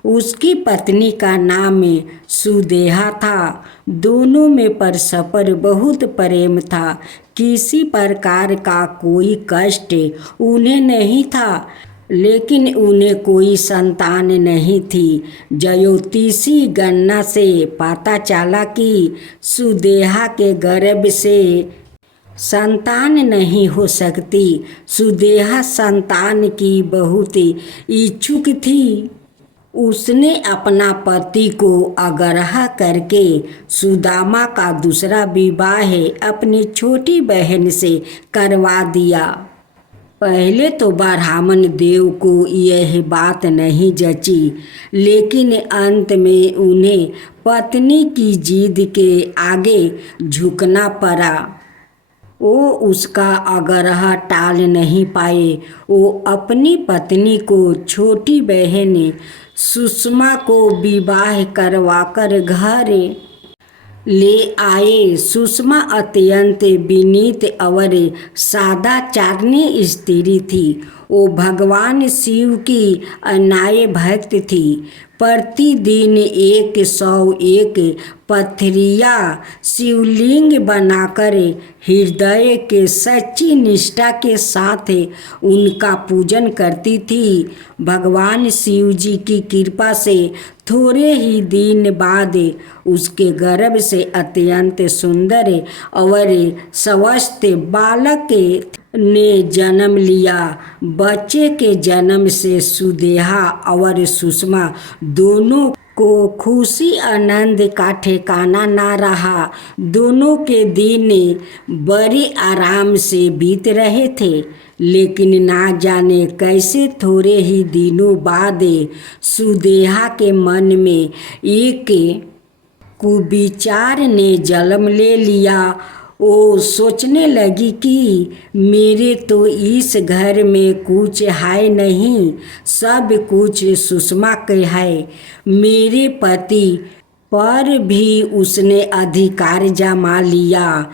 उसकी पत्नी का नाम सुदेहा था। दोनों में परस्पर बहुत प्रेम था। किसी प्रकार का कोई कष्ट उन्हें नहीं था, लेकिन उन्हें कोई संतान नहीं थी। ज्योतिषी गणना से पता चला कि सुदेहा के गर्भ से संतान नहीं हो सकती। सुदेहा संतान की बहुत इच्छुक थी। उसने अपना पति को आग्रह करके सुदामा का दूसरा विवाह अपनी छोटी बहन से करवा दिया। पहले तो ब्राह्मण देव को यह बात नहीं जची, लेकिन अंत में उन्हें पत्नी की जिद के आगे झुकना पड़ा। वो उसका आग्रह टाल नहीं पाए। वो अपनी पत्नी को छोटी बहन सुषमा को विवाह करवाकर घर ले आए। सुषमा अत्यंत विनीत और सदाचारणी स्त्री थी। वो भगवान शिव की अनाय भक्त थी। प्रतिदिन 101 पथरिया शिवलिंग बनाकर हृदय के सच्ची निष्ठा के साथ उनका पूजन करती थी। भगवान शिव जी की कृपा से थोड़े ही दिन बाद उसके गर्भ से अत्यंत सुंदर और स्वस्थ बालक ने जन्म लिया। बच्चे के जन्म से सुदेहा और सुषमा दोनों को खुशी आनंद का ठिकाना ना रहा। दोनों के दिन बड़े आराम से बीत रहे थे, लेकिन ना जाने कैसे थोड़े ही दिनों बाद सुदेहा के मन में एक कुविचार ने जन्म ले लिया। वो सोचने लगी कि मेरे तो इस घर में कुछ है नहीं, सब कुछ सुषमा के है। मेरे पति पर भी उसने अधिकार जमा लिया,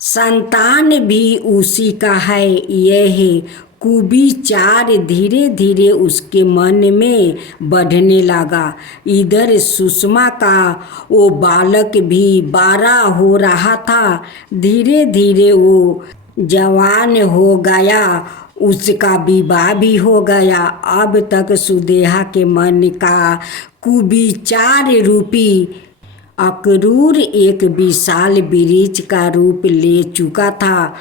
संतान भी उसी का है। यह कुविचार धीरे धीरे उसके मन में बढ़ने लगा। इधर सुषमा का वो बालक भी बड़ा हो रहा था। धीरे धीरे वो जवान हो गया, उसका विवाह भी हो गया। अब तक सुदेहा के मन का कुविचार रूपी अक्रूर एक विशाल वृक्ष का रूप ले चुका था।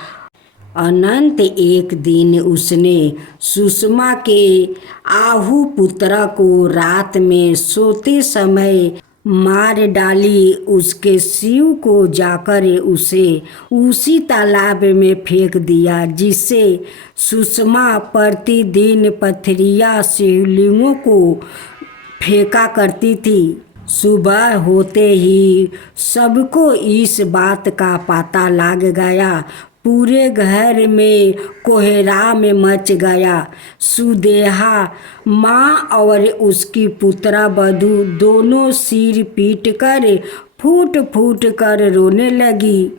अनंत एक दिन उसने सुषमा के आहू पुत्र को रात में सोते समय मार डाली। उसके शिव को जाकर उसे उसी तालाब में फेंक दिया, जिससे सुषमा प्रतिदिन पथरिया शिवलिंगों को फेंका करती थी। सुबह होते ही सबको इस बात का पता लग गया। पूरे घर में कोहराम मच गया। सुदेहा माँ और उसकी पुत्रा वधू दोनों सिर पीट कर फूट फूट कर रोने लगी।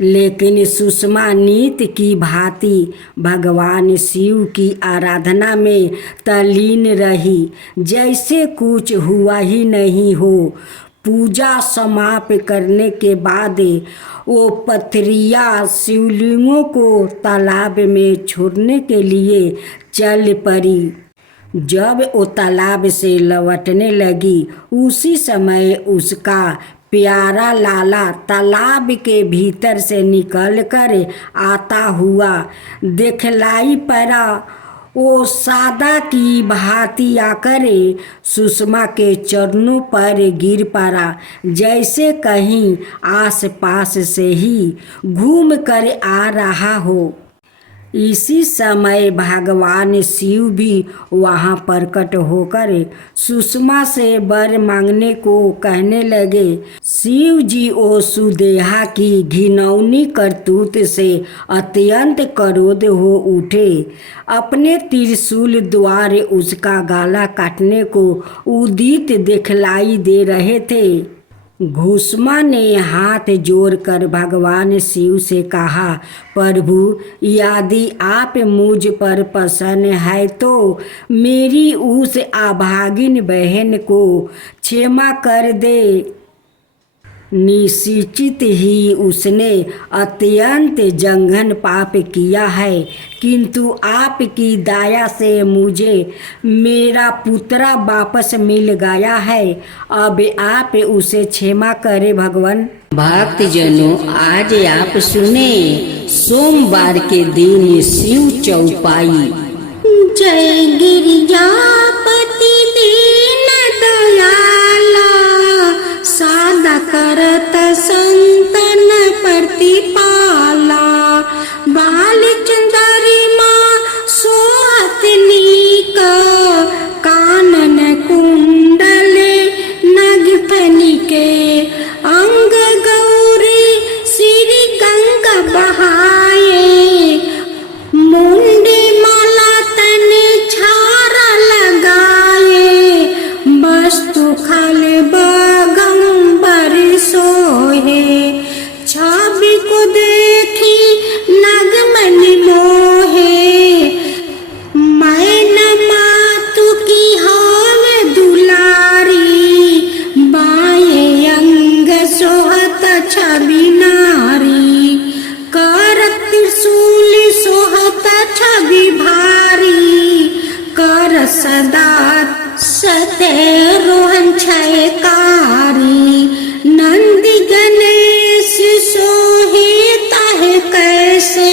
लेकिन सुषमा नित्य की भांति भगवान शिव की आराधना में तल्लीन रही, जैसे कुछ हुआ ही नहीं हो। पूजा समाप्त करने के बाद वो पथरिया शिवलिंगों को तालाब में छोड़ने के लिए चल पड़ी। जब वो तालाब से लौटने लगी, उसी समय उसका प्यारा लाला तालाब के भीतर से निकलकर आता हुआ दिखलाई पड़ा। वो सादा की भांति आकर सुषमा के चरणों पर गिर पड़ा, जैसे कहीं आस पास से ही घूम कर आ रहा हो। इसी समय भगवान शिव भी वहाँ प्रकट होकर सुषमा से वर मांगने को कहने लगे। शिव जी ओ सुदेहा की घिनौनी करतूत से अत्यंत क्रोध हो उठे। अपने त्रिशूल द्वारा उसका गला काटने को उदित दिखलाई दे रहे थे। घुसमा ने हाथ जोड़कर भगवान शिव से कहा, प्रभु, यदि आप मुझ पर प्रसन्न है तो मेरी उस अभागिन बहन को क्षमा कर दे। निश्चित ही उसने अत्यंत जघन्य पाप किया है, किंतु आपकी दया से मुझे मेरा पुत्र वापस मिल गया है। अब आप उसे क्षमा करें भगवान। भक्तजनों, आज आप सुने सोमवार के दिन शिव चौपाई। जय गिरिजापति दीन दयाला, सादा करत संतन प्रतिपाला। बाल चंदरी माँ सोहत नीका, कानन कुंडल नगफनी के। अंग गौरी श्री गंगा बहाए, मुंडी माला तन छारा लगाए। वस्तु खल बागंबर सोहे, छवि को देखी नगमन मोहे। मैं न मातु की हाल दुलारी, बाएं अंग सोहत छवि नारी। कर त्रिशूल सोहत छवि भारी, कर सदा सते रोहन छयकारी। नंदी गणेश सोहे ताहे कैसे,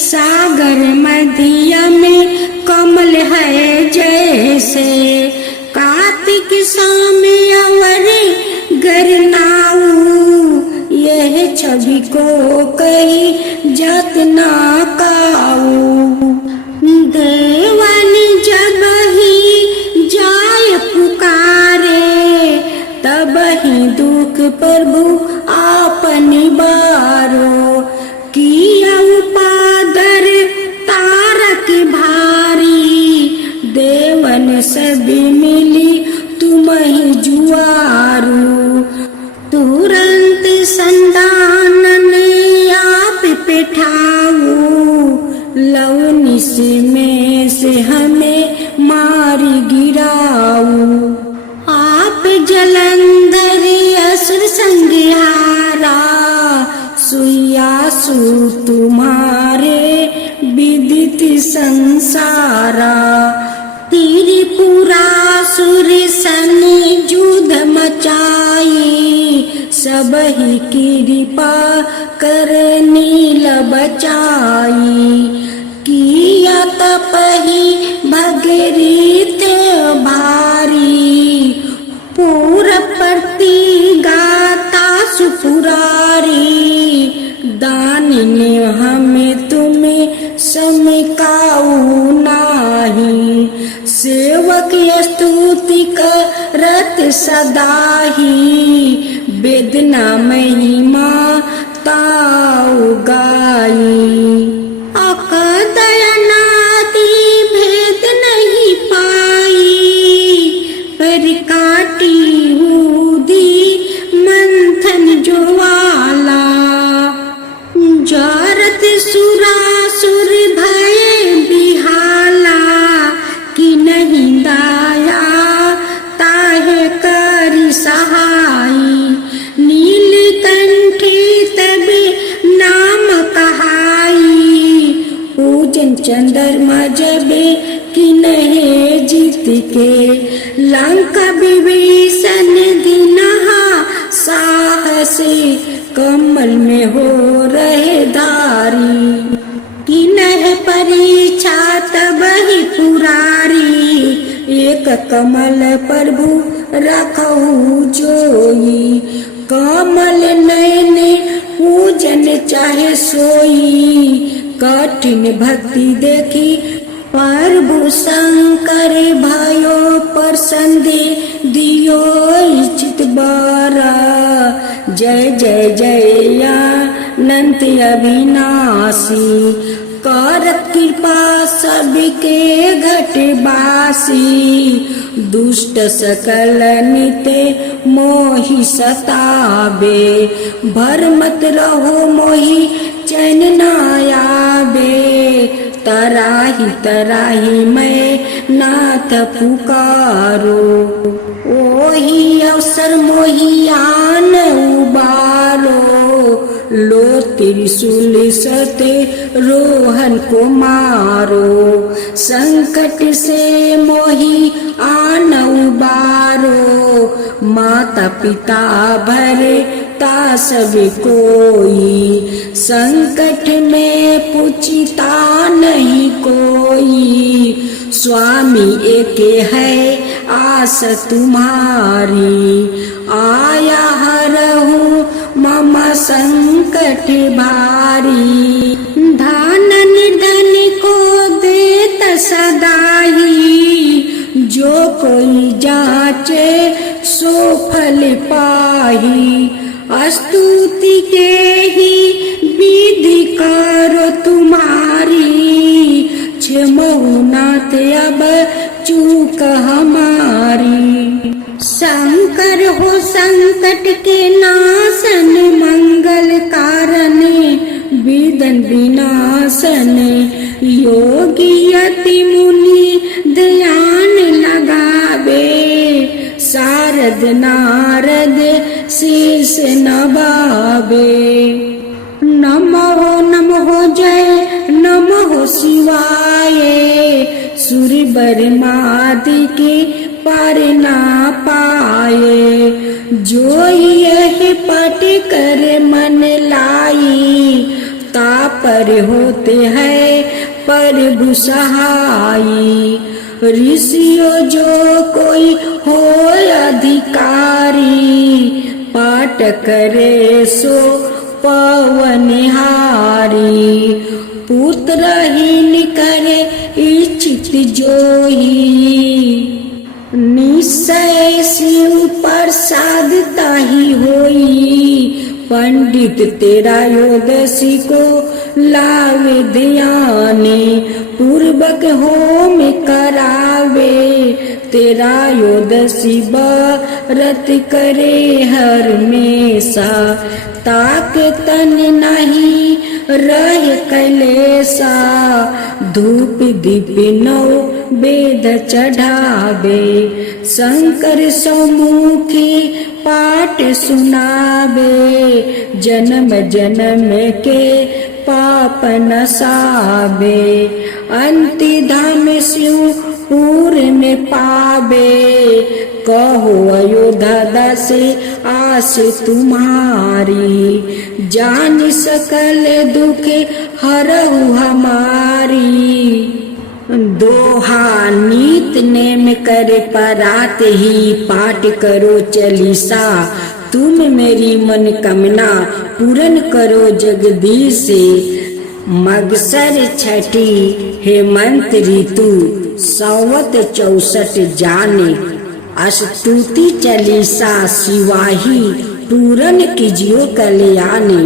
सागर मध्य में कमल है जैसे। कार्तिक सामे अवर गरनाऊ, यह छवि को कही जात ना काऊ। देवानी जब ही जाय पुकारे, तब ही दुख प्रभु आपन बारो। किया उपादर तारक भारी, देवन सभी मिली तुम ही जुआरू। तुरंत संदानन आप पिठाऊ, लवनिस में से हमें मारी गिराऊ। आप जलंधर असुर संहारा, सुयासु तुम्हारे विदित संसारा। त्रिपुरासुर सन युद्ध मचाई, सब ही कृपा कर नील बचाई। किया तपहि भगीरथ भारी, पूर प्रति गाता सुपुरारी। दानिन हमें तुम्हें समकाऊ नाही, सेवक स्तुति करत सदाही। वेदना महिमा ताऊ गाई, अकदयनादि भेद नहीं पाई। पर काटी उदी मंथन ज्वाला, चंद्रमा जबे कि नहे जीत के लंका विभीषण दिनहा साहसी कमल में हो रहे धारी कि नह परीक्षा तब ही पुरारी एक कमल प्रभु रखऊ जोई कमल नयन पूजन चाहे सोई कठिन भक्ति देखी प्रभु शंकर भयो प्रसन्न दियो चित बारा जय जय जय अनंत अविनाशी करत कृपा सबके घटवासी दुष्ट सकल निते मोहि सताबे भरमत रहो मोहि चैन न आवे तराही मैं नाथ पुकारो ओही अवसर मोहि आन उबारो लो त्रिशूल सते रोहन को मारो संकट से मोहि आन उबारो माता पिता भरे ता सब कोई संकट में पूछता नहीं कोई स्वामी एक है आस तुम्हारी आया हरहु मम संकट भारी धन निधन को देत सदाई जो कोई जाचे सो फल पाही स्तुति के ही विधि करो तुम्हारी क्षमहु नाथ अब चूक हमारी शंकर हो संकट के नाशन मंगल कारण विदन विनाशन योगी अति मुनि ध्यान लगावे शारद नारद शीश नवावे नमो जय नमो शिवाय सूर्य बरमादि के पार ना पाए जो यह पट कर मन लाई तापर होते हैं प्रभु सहाई ऋषियों जो कोई हो अधिकारी पाठ करे सो पवनहारी पुत्रहीन करे इच्छित जोही निश्चय शिव प्रसाद ताही होई पंडित तेरा योदशी को लावे ध्याने पूर्वक होम करावे तेरा योदशी व्रत करे हर मेसा ताक तन नहीं रह कलेसा धूप दीप नौ वेद चढ़ावे शंकर समुखी पाठ सुनावे जन्म जन्म के पाप नसावे अंति धाम शिव पूर्ण पावे कहो अयोध्या दास आस तुम्हारी जान सकल दुख हरहु हमारी दोहा नीत नेम करे परात ही पाठ करो चलीसा तुम मेरी मन कामना पूर्ण करो जगदीश से मगसर छठी हेमंत ऋतु संवत 64 जाने स्तुति चालीसा सिवाही पूरन कीजियो कल्याणी।